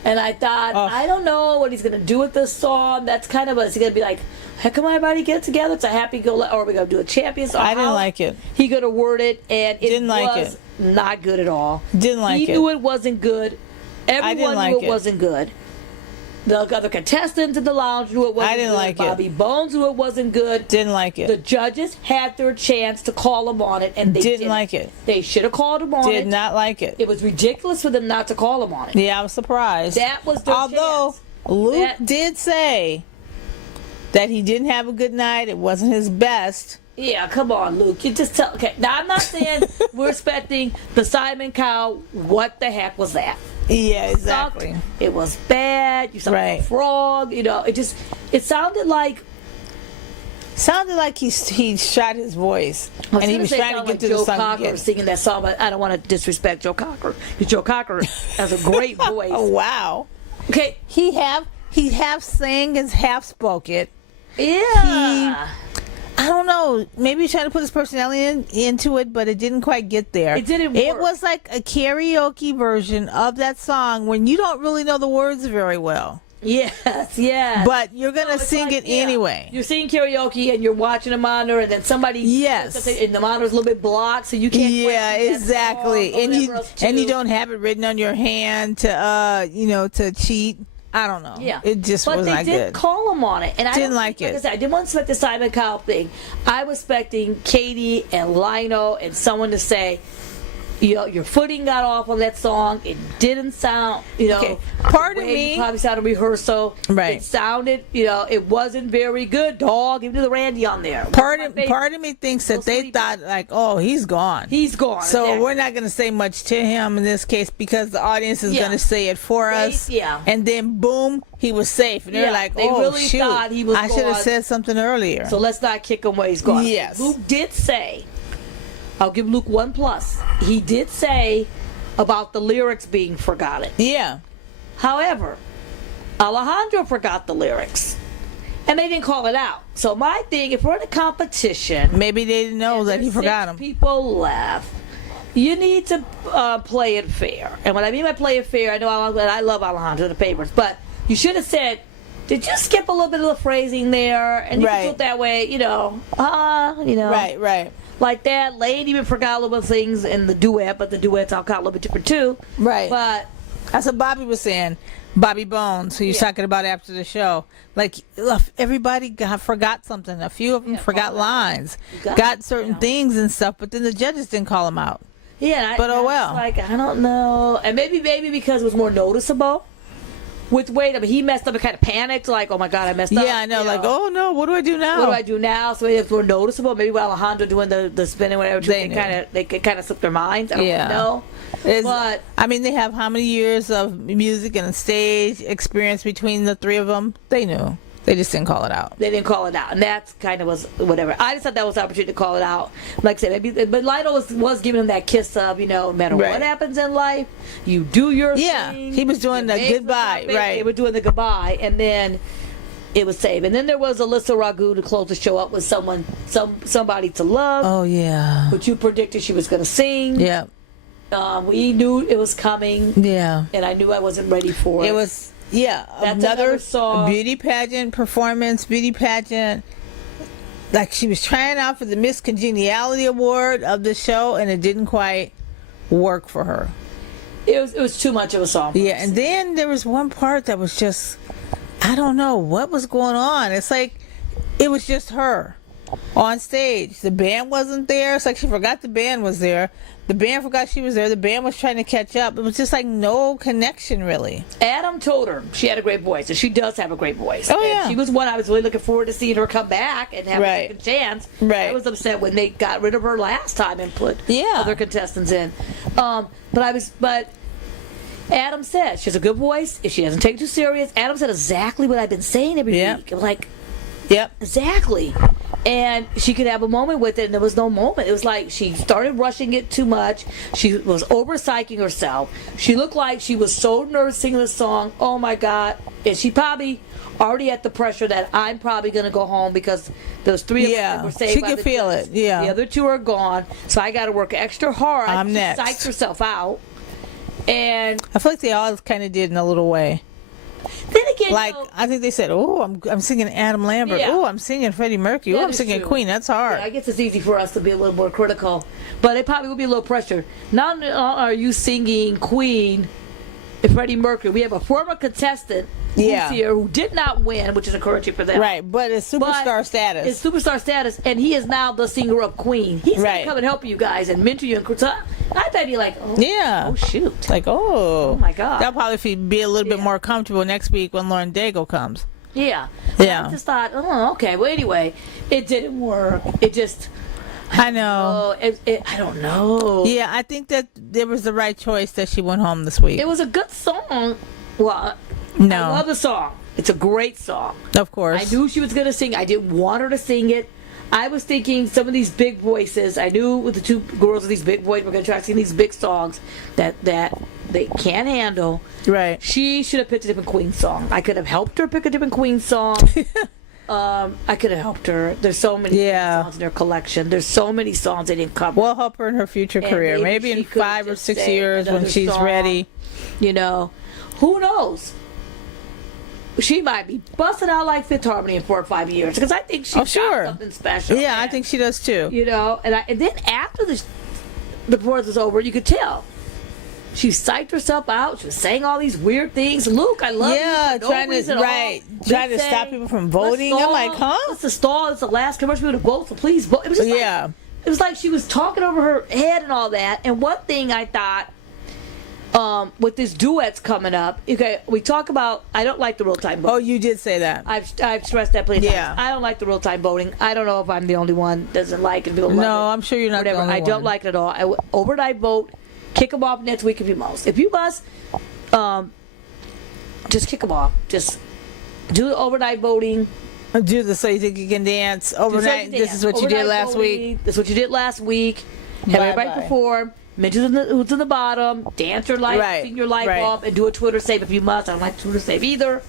And I thought, I don't know what he's going to do with this song. That's kind of is he going to be like, "Hey, come on, everybody, get together. It's a happy-go-lucky," or are we going to do a champions song? I didn't like it. He going to word it, and it was not good at all. Didn't like it. He knew it wasn't good. Everyone knew it wasn't good. The other contestants in the lounge knew it wasn't good. I didn't like it. Bobby Bones knew it wasn't good. Didn't like it. The judges had their chance to call him on it, and they didn't like it. They should have called him on it. Did not like it. It was ridiculous for them not to call him on it. Yeah, I was surprised. That was their chance. Luke did say that he didn't have a good night. It wasn't his best. Yeah, come on, Luke. You just tell. Okay, now I'm not saying we're expecting the Simon Cowell. What the heck was that? Yeah, exactly. It was bad. You sounded like a frog. You know, it sounded like he shot his voice, and he was trying to get to the song Cocker singing that song. But I don't want to disrespect Joe Cocker. Joe Cocker has a great voice. Oh wow. Okay, he half sang and half spoke it. Yeah. I don't know. Maybe he's trying to put his personality into it, but it didn't quite get there. It didn't work. It was like a karaoke version of that song when you don't really know the words very well. Yes, yeah. But you're going to sing it anyway. You're singing karaoke and you're watching a monitor, and then somebody... Yes. And the monitor's a little bit blocked, so you can't... Yeah, exactly. And you don't have it written on your hand to cheat. I don't know. Yeah. It just was not good. But they did call him on it. And I didn't like it. Like I said, I didn't want to expect the Simon Cowell thing. I was expecting Katie and Lionel and someone to say, your footing got off on that song. It didn't sound, part the of way me you probably sounded rehearsal. Right. It sounded, it wasn't very good. Dog, even the Randy on there. Part of me thinks that they thought like, oh, he's gone. He's gone. So exactly. we're not going to say much to him in this case because the audience is going to say it for us. Yeah. And then boom, he was safe. And they're like, they oh really shoot, thought he was I should have gone. said something earlier. So let's not kick him while he's gone. Yes. Luke did say, I'll give Luke 1+. He did say about the lyrics being forgotten. Yeah. However, Alejandro forgot the lyrics. And they didn't call it out. So my thing, if we're in a competition, maybe they didn't know that he forgot them. People left. You need to play it fair. And what I mean by play it fair, I know I love Alejandro, the papers, but you should have said, did you skip a little bit of the phrasing there? And you can do it that way, Right. Like that. Lane even forgot a little bit of things in the duet, but the duets all got a little bit different too. Right. But that's what Bobby was saying. Bobby Bones, who you're talking about after the show. Like, everybody forgot something. A few of them forgot lines, got certain things and stuff, but then the judges didn't call them out. Yeah, but oh well. Like, I don't know. And maybe because it was more noticeable. With Wade, I mean, he messed up and kind of panicked, like, oh my God, I messed up. Yeah, I know, like, oh no, what do I do now? What do I do now? So maybe it was more noticeable. Maybe while Alejandro doing the spinning, whatever, they kind of slipped their minds. I don't know. But I mean, they have how many years of music and stage experience between the three of them? They knew. They just didn't call it out. They didn't call it out, and that's kind of was whatever. I just thought that was an opportunity to call it out. Like I said, maybe, but Lionel was giving him that kiss of, no matter what happens in life, you do your thing. Yeah, he was doing the goodbye, right? They were doing the goodbye, and then it was saved. And then there was Alyssa Ragu to close the show up with somebody to love. Oh yeah, which you predicted she was going to sing. Yeah, we knew it was coming. Yeah, and I knew I wasn't ready for it. It was. Yeah, another song. Beauty pageant performance, like she was trying out for the Miss Congeniality Award of the show, and it didn't quite work for her. It was too much of a song. Yeah, and then there was one part that was just, I don't know what was going on. It's like it was just her on stage. The band wasn't there. It's like she forgot the band was there. The band forgot she was there. The band was trying to catch up. It was just like no connection, really. Adam told her she had a great voice, and she does have a great voice. Oh, and yeah. She was one I was really looking forward to seeing her come back and have a second chance. Right. I was upset when they got rid of her last time and put other contestants in. But Adam said she has a good voice. If she doesn't take it too serious, Adam said exactly what I've been saying every week. I'm like, exactly. And she could have a moment with it, and there was no moment. It was like she started rushing it too much. She was over-psyching herself. She looked like she was so nervous singing the song. Oh, my God. And she probably already had the pressure that I'm probably going to go home because those three of us were saved. She could feel it. Yeah. The other two are gone, so I got to work extra hard. I'm next. Psyched herself out. And I feel like they all kind of did in a little way. Then again, like I think they said, "Oh, I'm singing Adam Lambert. Oh, I'm singing Freddie Mercury. Oh, I'm singing Queen. That's hard." Yeah, I guess it's easy for us to be a little more critical, but it probably would be a little pressure. Not only are you singing Queen and Freddie Mercury, we have a former contestant who's here who did not win, which is encouraging for them. Right, but it's superstar status. It's superstar status, and he is now the singer of Queen. He's going to come and help you guys and mentor you. So I thought he'd be like, oh shoot. Like, oh my God. That'll probably be a little bit more comfortable next week when Lauren Daigle comes. Yeah. I just thought, okay. Well, anyway, it didn't work. It just... I know. I don't know. Yeah, I think that there was the right choice that she went home this week. It was a good song. Well, no. I love the song. It's a great song. Of course. I knew she was going to sing. I didn't want her to sing it. I was thinking some of these big voices. I knew with the two girls with these big voices, we're going to try to sing these big songs that they can't handle. Right. She should have picked a different Queen song. I could have helped her pick a different Queen song. I could have helped her. There's so many songs in her collection. There's so many songs they didn't cover. We'll help her in her future career. Maybe in 5 or 6 years when she's ready. You know, who knows? She might be busting out like Fifth Harmony in 4 or 5 years because I think she's got something special. Yeah, I think she does too. You know, and then after the performance was over, you could tell. She psyched herself out. She was saying all these weird things. Luke, I love you. Trying to stop people from voting. I'm like, huh? It's the stall. It's the last commercial to vote. So please vote. It was just it was like she was talking over her head and all that. And one thing I thought, with this duets coming up, okay, we talk about, I don't like the real-time voting. Oh, you did say that. I've stressed that plenty of Yeah. times. I don't like the real-time voting. I don't know if I'm the only one that doesn't like it. People love No, it. I'm sure you're not the Whatever. only I don't one. like it at all. Overnight vote, kick them off next week if you must. If you must, just kick them off. Just do the overnight voting. Do the so you think you can dance overnight. This is what you did last week. This is what you did last week. Have everybody perform. Mention who's in the bottom. Dance your life, sing your life off, and do a Twitter save if you must. I don't like Twitter save either,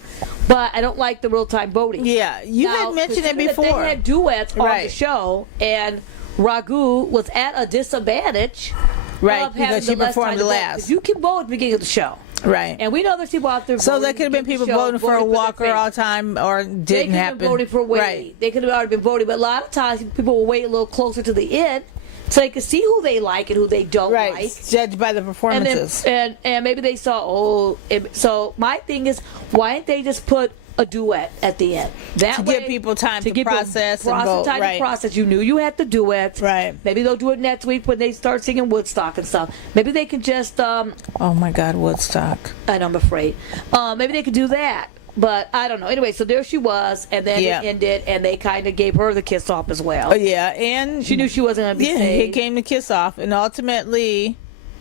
but I don't like the real time voting. Yeah, you had mentioned it before. They had duets on the show, and Raghu was at a disadvantage. Right, because she performed the last. You can vote at the beginning of the show. Right. And we know there's people out there so there could have been people voting for a Walker all the time, or didn't happen. They could have been voting for Wade. Right. They could have already been voting, but a lot of times people will wait a little closer to the end so they can see who they like and who they don't like. Judged by the performances. And maybe they saw, so my thing is, why didn't they just put a duet at the end? That to way, give people time to process and vote. Time to process. You knew you had the duets. Right. Maybe they'll do it next week when they start singing Woodstock and stuff. Maybe they can just... oh my God, Woodstock. I'm afraid. Maybe they could do that. But I don't know. Anyway, so there she was, and then it ended, and they kind of gave her the kiss off as well. Oh, yeah, and she knew she wasn't going to be saved. He came to kiss off, and ultimately...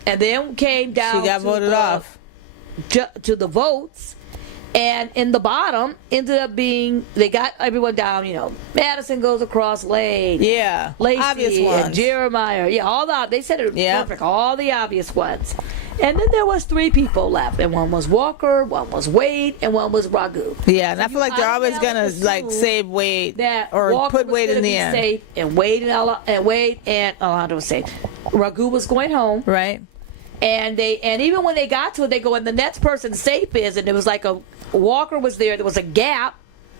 And then came down she got voted off. To the votes, and in the bottom, ended up being... They got everyone down, Madison goes across Lane. Yeah. Lacey obvious ones. and Jeremiah. Yeah, all the... They said it perfect. All the obvious ones. And then there was 3 people left, and one was Walker, one was Wade, and one was Raghu. Yeah, and I feel like they're always gonna save Wade or Walker put Wade in the end. Safe, and Wade and Alejandro was safe. Raghu was going home, right? And even when they got to it, they go, and the next person safe is, and it was like Walker was there. There was a gap.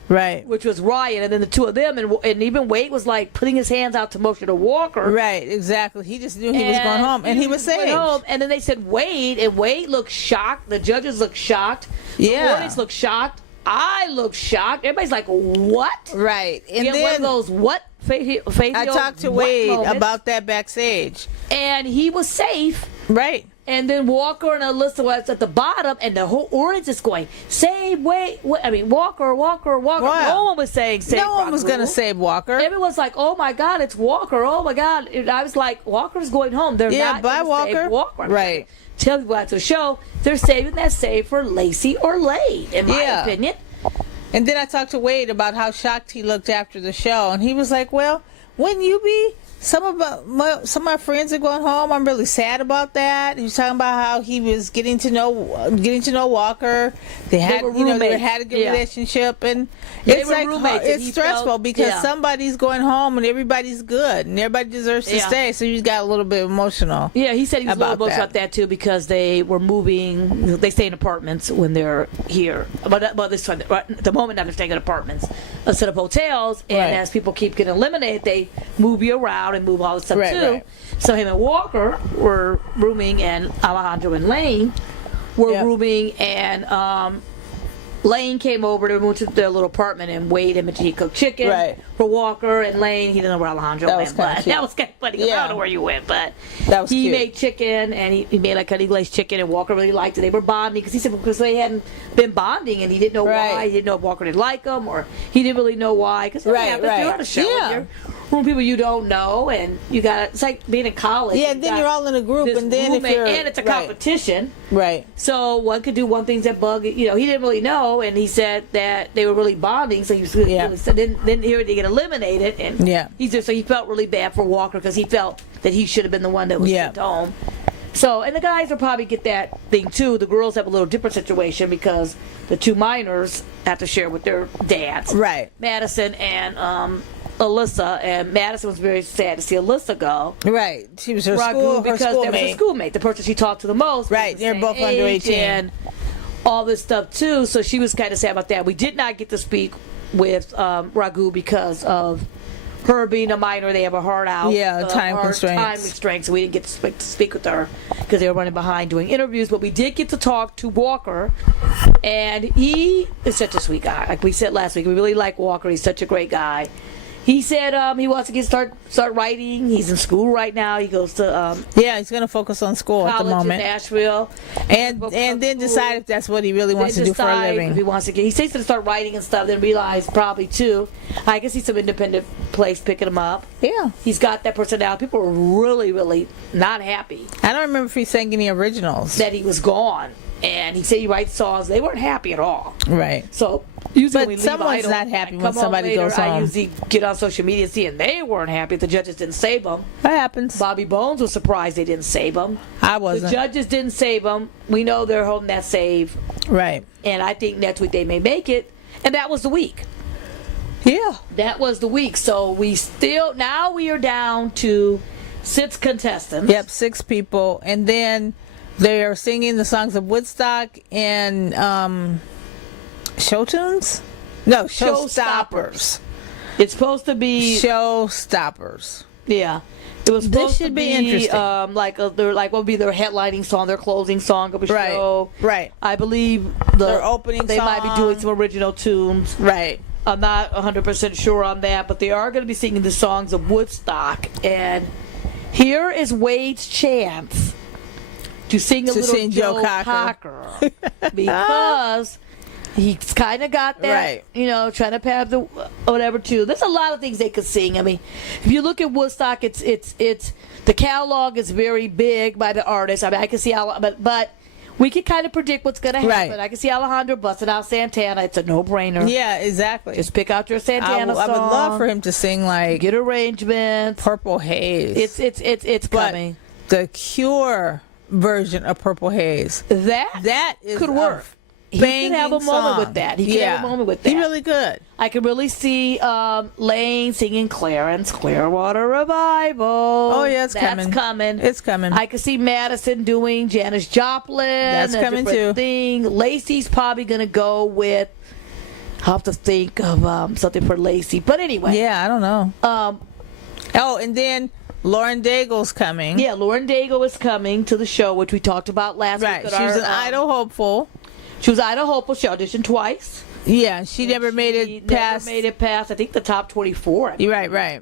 Right. Which was Ryan, and then the two of them, and even Wade was like putting his hands out to motion to Walker. Right, exactly. He just knew he was going home, and he was saved. And then they said Wade, and Wade looked shocked. The judges looked shocked. The audience looked shocked. I looked shocked. Everybody's like, what? Right. And then one of those what? I talked to Wade about that backstage. And he was safe. Right. And then Walker and Alyssa was at the bottom, and the whole audience is going, save Walker. Wow. No one was saying save No one was going to save Walker. Everyone's like, oh my God, it's Walker. Oh my God. And I was like, Walker's going home. They're not going to save Walker. Right. Tell people after the show, they're saving that save for Lacey or Lane, in my opinion. And then I talked to Wade about how shocked he looked after the show, and he was like, well, wouldn't you be? Some of my friends are going home. I'm really sad about that. He was talking about how he was getting to know Walker. They had they had a good relationship, and it's like it's stressful because somebody's going home and everybody's good and everybody deserves to stay. So you got a little bit emotional. Yeah, he said he was a little emotional about that too because they were moving. They stay in apartments when they're here, but this time at the moment now they're staying in apartments instead of hotels. And as people keep getting eliminated, they move you around and move all this stuff too. Right. So him and Walker were rooming, and Alejandro and Lane were rooming, and Lane came over to move to their little apartment, and Wade and he cooked chicken for Walker, and Lane, he didn't know where Alejandro went, but that was kind of funny. I don't know where you went, but he made chicken, and he made like honey glazed chicken, and Walker really liked it. They were bonding because he said because they hadn't been bonding, and he didn't know why. He didn't know if Walker didn't like him, or he didn't really know why. Because you're on a show, and you're room people you don't know, and you got it's like being in college. Yeah, then you're all in a group, and then if you're and it's a competition, right? So one could do one things that bug. He didn't really know, and he said that they were really bonding. So he was didn't hear they get eliminated, and he felt really bad for Walker because he felt that he should have been the one that was sent home. So, and the guys will probably get that thing too. The girls have a little different situation because the 2 minors have to share with their dads, right? Madison and Alyssa, and Madison was very sad to see Alyssa go. Right, she was her schoolmate. Because there was a schoolmate, the person she talked to the most. Right, they're both under 18. And all this stuff too, so she was kind of sad about that. We did not get to speak with Raghu because of her being a minor. They have a hard out. Yeah, time constraints. So we didn't get to speak with her because they were running behind doing interviews. But we did get to talk to Walker, and he is such a sweet guy. Like we said last week, we really like Walker. He's such a great guy. He said he wants to start writing. He's in school right now. He goes to he's going to focus on school at the moment in Nashville, and then decide if that's what he really wants to do for a living. If he wants to he says he's going to start writing and stuff. Then realize probably too. I can see some independent place picking him up. Yeah, he's got that personality. People are really, really not happy. I don't remember if he sang any originals. That he was gone, and he said he writes songs. They weren't happy at all. Right. So. Usually but someone's not happy when somebody goes home. I usually get on social media and see, and they weren't happy. The judges didn't save them. That happens. Bobby Bones was surprised they didn't save him. I wasn't. The judges didn't save him. We know they're holding that save. Right. And I think next week they may make it. And that was the week. Yeah. That was the week. So now we are down to 6 contestants. Yep, 6 people. And then they are singing the songs of Woodstock and show tunes? No, showstoppers. It's supposed to be showstoppers. Yeah, it was supposed to be interesting. Like what would be their headlining song, their closing song of a show. Right. I believe their opening. They might be doing some original tunes. Right. I'm not 100% sure on that, but they are going to be singing the songs of Woodstock. And here is Wade's chance to sing a little Joe Cocker because. He's kind of got that, right. Trying to pad the whatever too. There's a lot of things they could sing. I mean, if you look at Woodstock, it's the catalog is very big by the artist. I mean, I can see but we can kind of predict what's going to happen. Right. I can see Alejandro busting out Santana. It's a no-brainer. Yeah, exactly. Just pick out your Santana song. I would love for him to sing like good arrangements. Purple Haze. It's coming. The Cure version of Purple Haze. That could work. He could have a moment with that. He could have a moment with that. He really could. I could really see Lane singing Clarence Clearwater Revival. Oh, yeah, that's coming. It's coming. I could see Madison doing Janis Joplin. That's coming too. Lacey's probably going to go with, I'll have to think of something for Lacey. But anyway. Yeah, I don't know. And then Lauren Daigle's coming. Yeah, Lauren Daigle is coming to the show, which we talked about last week. Right, she's an idol hopeful. She was idol hopeful. She auditioned twice. Yeah, she never made it past. I think the top 24. Right.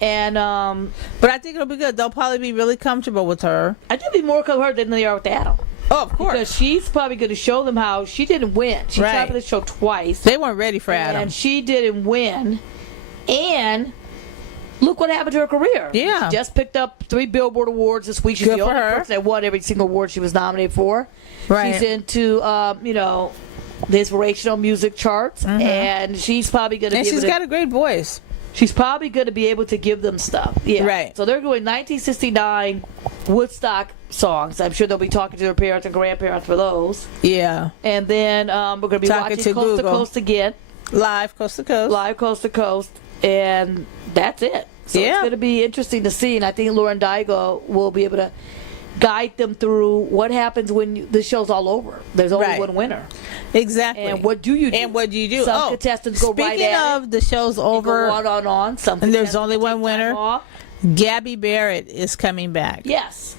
And but I think it'll be good. They'll probably be really comfortable with her. I think it'll be more comfortable than they are with Adam. Oh, of course. Because she's probably going to show them how she didn't win. She tried for the show twice. They weren't ready for Adam, and she didn't win. And look what happened to her career. Yeah, she just picked up 3 Billboard Awards this week. She's the only person that won every single award she was nominated for. Right. She's into the inspirational music charts, and she's probably going to. And she's got a great voice. She's probably going to be able to give them stuff. Yeah. Right. So they're doing 1969 Woodstock songs. I'm sure they'll be talking to their parents and grandparents for those. Yeah. And then we're going to be watching Coast to Coast again. Live Coast to Coast. Live Coast to Coast. And that's it. So it's going to be interesting to see. And I think Lauren Daigle will be able to guide them through what happens when the show's all over. There's only one winner. Exactly. And what do you do? Some contestants go right at it. Speaking of the show's over, go on. And there's only one winner. Gabby Barrett is coming back. Yes.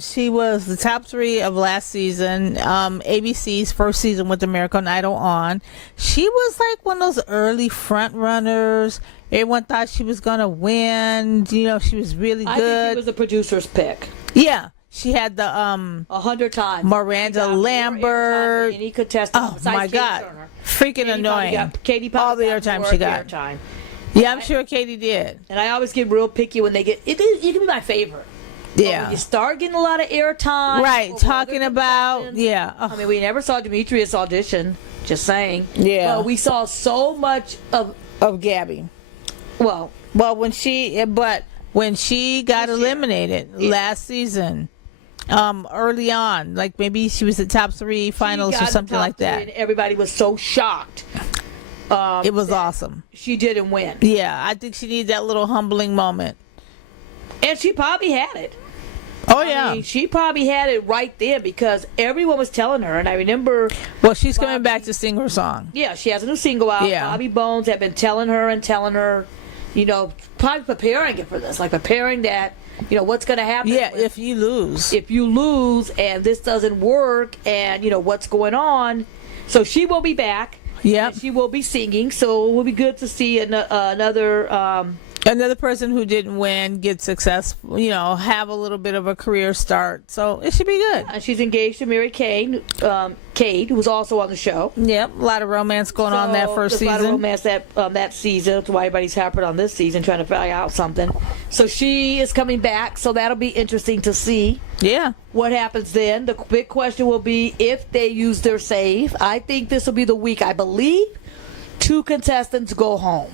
She was the top 3 of last season, ABC's first season with American Idol on. She was like one of those early front runners. Everyone thought she was going to win. She was really good. I think she was the producer's pick. Yeah. She had the 100 times Miranda Lambert. Any contestant. Oh my God, freaking annoying! Katie all the airtime she got. Yeah, I'm sure Katie did. And I always get real picky when they get. It can be my favorite. Yeah, when you start getting a lot of airtime. Right, talking about I mean, we never saw Demetrius audition. Just saying. Yeah, but we saw so much of Gabby. Well, when she got eliminated last season. Early on, like maybe she was the top 3 finalists or something like that. And everybody was so shocked. It was awesome. She didn't win. Yeah, I think she needed that little humbling moment. And she probably had it. Oh, yeah. I mean, she probably had it right there because everyone was telling her. And I remember... Well, she's coming back to sing her song. Yeah, she has a new single out. Yeah. Bobby Bones had been telling her, probably preparing it for this. Like preparing that... what's going to happen. Yeah, if you lose. If you lose and this doesn't work and, what's going on. So she will be back. Yep. She will be singing, so it will be good to see another person who didn't win get successful, have a little bit of a career start. So it should be good. She's engaged to Mary Kate, who was also on the show. Yep, a lot of romance going on that first season. A lot of romance that season. That's why everybody's happy on this season, trying to figure out something. So she is coming back, so that'll be interesting to see. Yeah. What happens then? The big question will be if they use their save. I think this will be the week. I believe 2 contestants go home.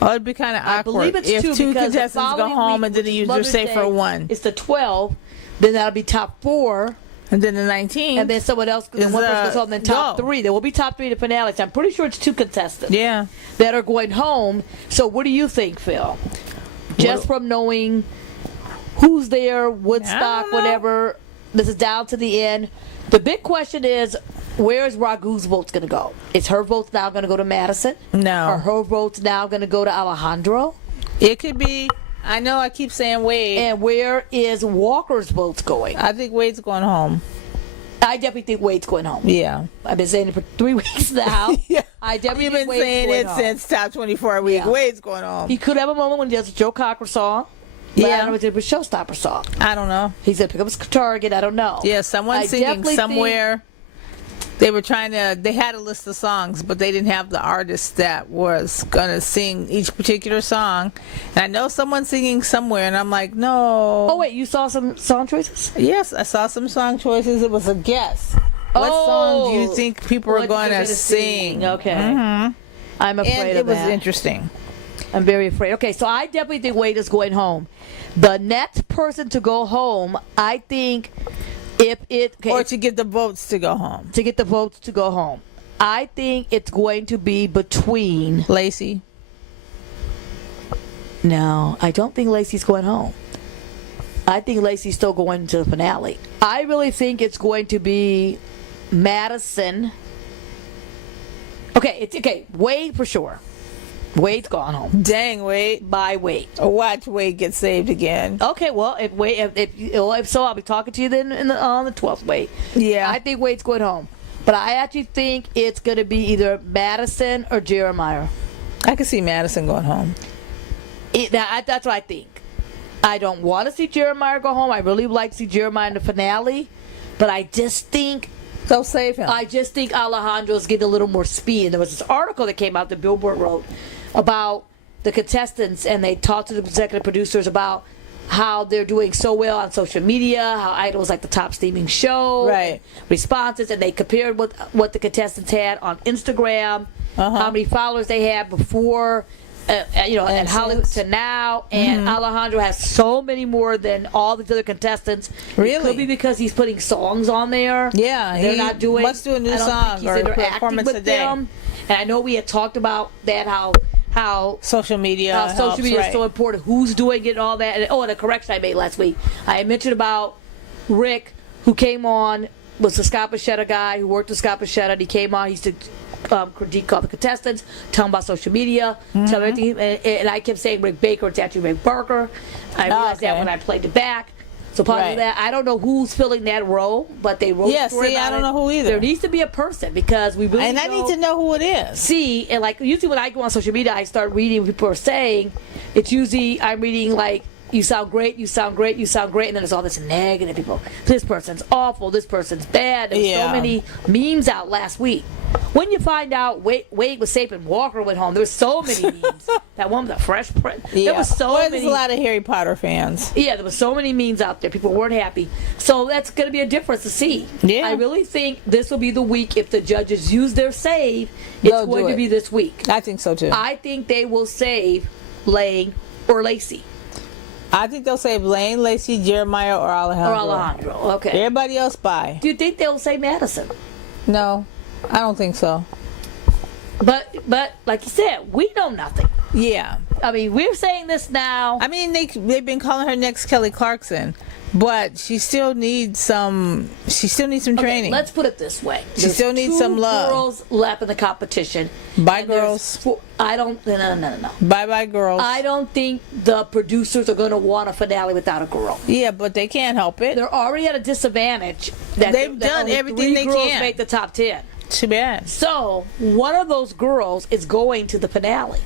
Oh, it'd be kind of awkward. I believe it's if 2 two because contestants go home and then they use their save for 1. It's the 12. Then that'll be top 4. And then the 19. And then someone else, one person goes home, then top 3. There will be top 3 in the finale. So I'm pretty sure it's 2 contestants. Yeah. That are going home. So what do you think, Phil? Just from knowing who's there, Woodstock, whatever. This is down to the end. The big question is, where is Ragu's votes going to go? Is her votes now going to go to Madison? No. Are her votes now going to go to Alejandro? It could be. I know I keep saying Wade. And where is Walker's votes going? I think Wade's going home. I definitely think Wade's going home. Yeah. I've been saying it for 3 weeks now. Yeah. I definitely You've think been Wade's saying going it home. since Top 24 week. Yeah. Wade's going home. He could have a moment when he does a Joe Cocker song. But Yeah. I don't know if it's a showstopper song. I don't know. He's going to pick up his target. I don't know. Yeah, someone singing definitely somewhere. They were they had a list of songs, but they didn't have the artist that was going to sing each particular song. And I know someone's singing somewhere, and I'm like, no. Oh, wait, you saw some song choices? Yes, I saw some song choices. It was a guess. What song do you think people are going to sing? Okay. Mm-hmm. I'm afraid And of it was that. interesting. I'm very afraid. Okay, so I definitely think Wade is going home. The next person to go home, I think, Or to get the votes to go home. to get the votes to go home, I think it's going to be between. Lacey. No, I don't think Lacey's going home. I think Lacey's still going to the finale. I really think it's going to be Madison. Okay, Wade for sure. Wade's gone home. Dang, Wade. By Wade. Watch Wade get saved again. Okay, well, if so, I'll be talking to you then on the 12th, Wade. Yeah. I think Wade's going home. But I actually think it's going to be either Madison or Jeremiah. I can see Madison going home. That's what I think. I don't want to see Jeremiah go home. I really like to see Jeremiah in the finale. But I just think They'll save him. I just think Alejandro's getting a little more speed. And there was this article that came out that Billboard wrote about the contestants, and they talked to the executive producers about how they're doing so well on social media, how Idol was like the top streaming show, right? Responses, and they compared what the contestants had on Instagram, how many followers they had before, and Hollywood to now, and Alejandro has so many more than all the other contestants. Really? It could be because he's putting songs on there. Yeah, they're not doing. Must do a new I don't song think or they're acting performance with a day. them. And I know we had talked about that, how social media social media is so important, who's doing it and all that. And a correction I made last week, I had mentioned about Rick, who came on, was the Scott Bichetta guy who worked with Scott Bichetta, and he came on, he used to critique all the contestants, tell them about social media, tell everything, and I kept saying Rick Baker, it's actually Rick Barker. I realized that when I played it back. So part of that, I don't know who's filling that role, but they wrote a story about I don't know who either. There needs to be a person, because we really I need to know who it is. And like usually when I go on social media, I start reading what people are saying. It's usually I'm reading like, you sound great, you sound great, you sound great, and then there's all this negative people. This person's awful, this person's bad. There's so many memes out last week. When you find out Wade was safe and Walker went home, there were so many memes. That one with the Fresh Prince. Yeah. There was many. There's a lot of Harry Potter fans. Yeah, there were so many memes out there. People weren't happy. So that's going to be a difference to see. Yeah. I really think this will be the week, if the judges use their save, it's going to be this week. I think so too. I think they will save Lane or Lacey. I think they'll save Lane, Lacey, Jeremiah, or Alejandro. Okay. Everybody else, bye. Do you think they'll save Madison? No, I don't think so. But like you said, we know nothing. Yeah. I mean, we're saying this now. I mean, they've been calling her next Kelly Clarkson, but she still needs some. She still needs some training. Let's put it this way: She still needs some love. 2 girls left in the competition. Bye, girls. I don't. No. Bye, girls. I don't think the producers are going to want a finale without a girl. Yeah, but they can't help it. They're already at a disadvantage. That They've done only everything 3 they girls can. make the top 10. Too bad. So one of those girls is going to the finale.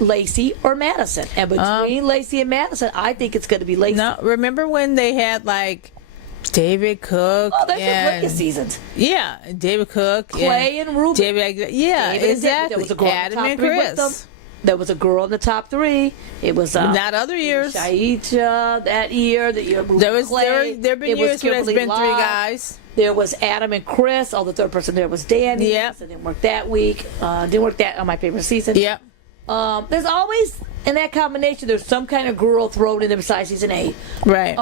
Lacey or Madison. And between Lacey and Madison, I think it's going to be Lacey. No, remember when they had like David Cook? Oh, that's and the seasons. Yeah, David Cook, Clay and Ruben. David, yeah, David exactly. There was a girl Adam in the top and three with them. Chris. There was a girl in the top three. It was Not other years. Shaisha that year. The year There have been years where there's been 3 guys. There was Adam and Chris. Oh, the third person there was Danny. Yep. So it didn't work that week. Didn't work that on my favorite season. Yep. There's always in that combination. There's some kind of girl thrown in there besides season 8. Right.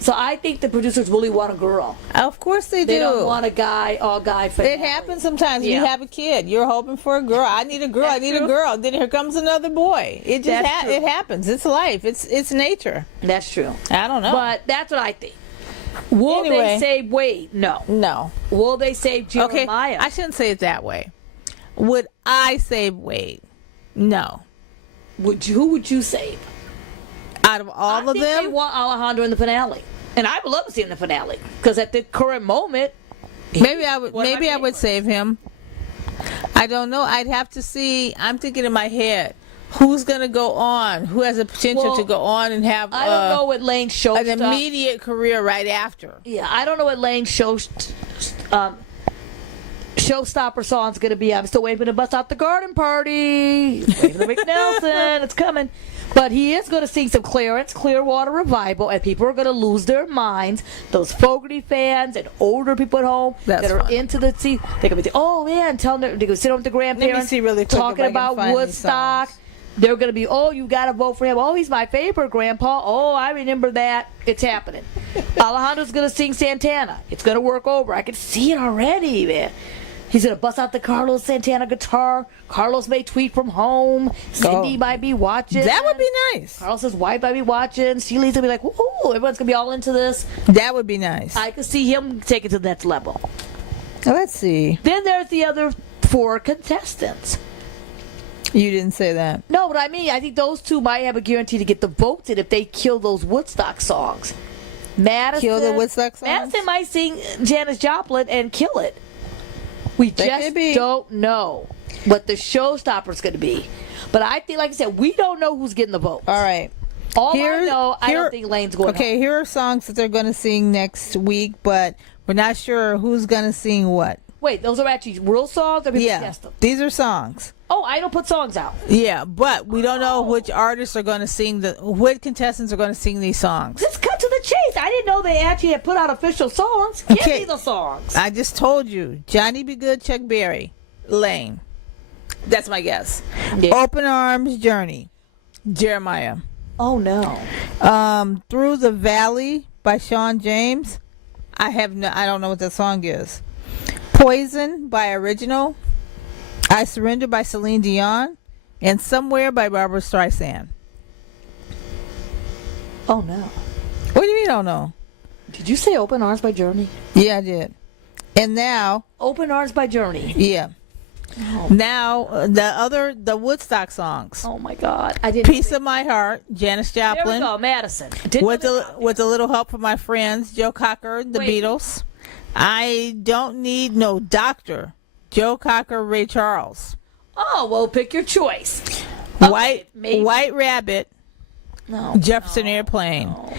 So I think the producers really want a girl. Of course they do. They don't want a guy, all guy. It happens sometimes. Yeah. You have a kid. You're hoping for a girl. I need a girl. I need a girl. Then here comes another boy. It just it happens. It's life. It's nature. That's true. I don't know. But that's what I think. Will they save Wade? No. No. Will they save Jeremiah? Okay, I shouldn't say it that way. Would I save Wade? No. Who would you save? Out of all of them? They want Alejandro in the finale. And I would love to see him in the finale. Because at the current moment, maybe I would save him. I don't know. I'd have to see. I'm thinking in my head, who's going to go on? Who has the potential to go on and have I don't know what Lane's an immediate career right after. Yeah, I don't know what Lane's showstopper song's going to be. I'm still waiting to bust out the garden party. Waiting for Rick Nelson. It's coming. But he is going to sing some Clearwater Revival, and people are going to lose their minds. Those Fogerty fans and older people at home that are into the scene, they're going to be, oh man, telling them, they're going to sit on with the grandparents, Let me see really quick talking about Woodstock. They're going to be, oh, you got to vote for him. Oh, he's my favorite, Grandpa. Oh, I remember that. It's happening. Alejandro's going to sing Santana. It's going to work over. I can see it already, man. He's going to bust out the Carlos Santana guitar. Carlos may tweet from home. Cindy might be watching. That would be nice. Carlos's wife might be watching. Sheila's going to be like, woohoo, everyone's going to be all into this. That would be nice. I could see him take it to the next level. Let's see. Then there's the other 4 contestants. You didn't say that. No, but I mean, I think those 2 might have a guarantee to get the votes in if they kill those Woodstock songs. Madison. Kill the Woodstock songs? Madison might sing Janis Joplin and kill it. We just don't know what the showstopper's going to be. But I think, like I said, we don't know who's getting the votes. All right. I know, I don't think Lane's going Okay, here are songs that they're going to sing next week, but we're not sure who's going to sing what. Wait, those are actually real songs or people guess them? These are songs. Oh, I don't put songs out. Yeah, but we don't know which artists are going to sing what contestants are going to sing these songs. Let's cut to the chase. I didn't know they actually had put out official songs. Give me the songs. I just told you. Johnny B. Good, Chuck Berry, Lane. That's my guess. Yeah. Open Arms, Journey, Jeremiah. Oh no. Through the Valley by Sean James. I don't know what that song is. Poison by Original. I Surrender by Celine Dion, and Somewhere by Barbara Streisand. Oh no. What do you mean, oh no? Did you say Open Arms by Journey? Yeah, I did. And now... Open Arms by Journey. Yeah. Oh. Now, the Woodstock songs. Oh my God. I didn't Piece of My Heart, Janis Joplin. There we go, Madison. With a little help from my friends, Joe Cocker, the Beatles. I Don't Need No Doctor, Joe Cocker, Ray Charles. Oh, well, pick your choice. White Rabbit, No. Jefferson Airplane. No.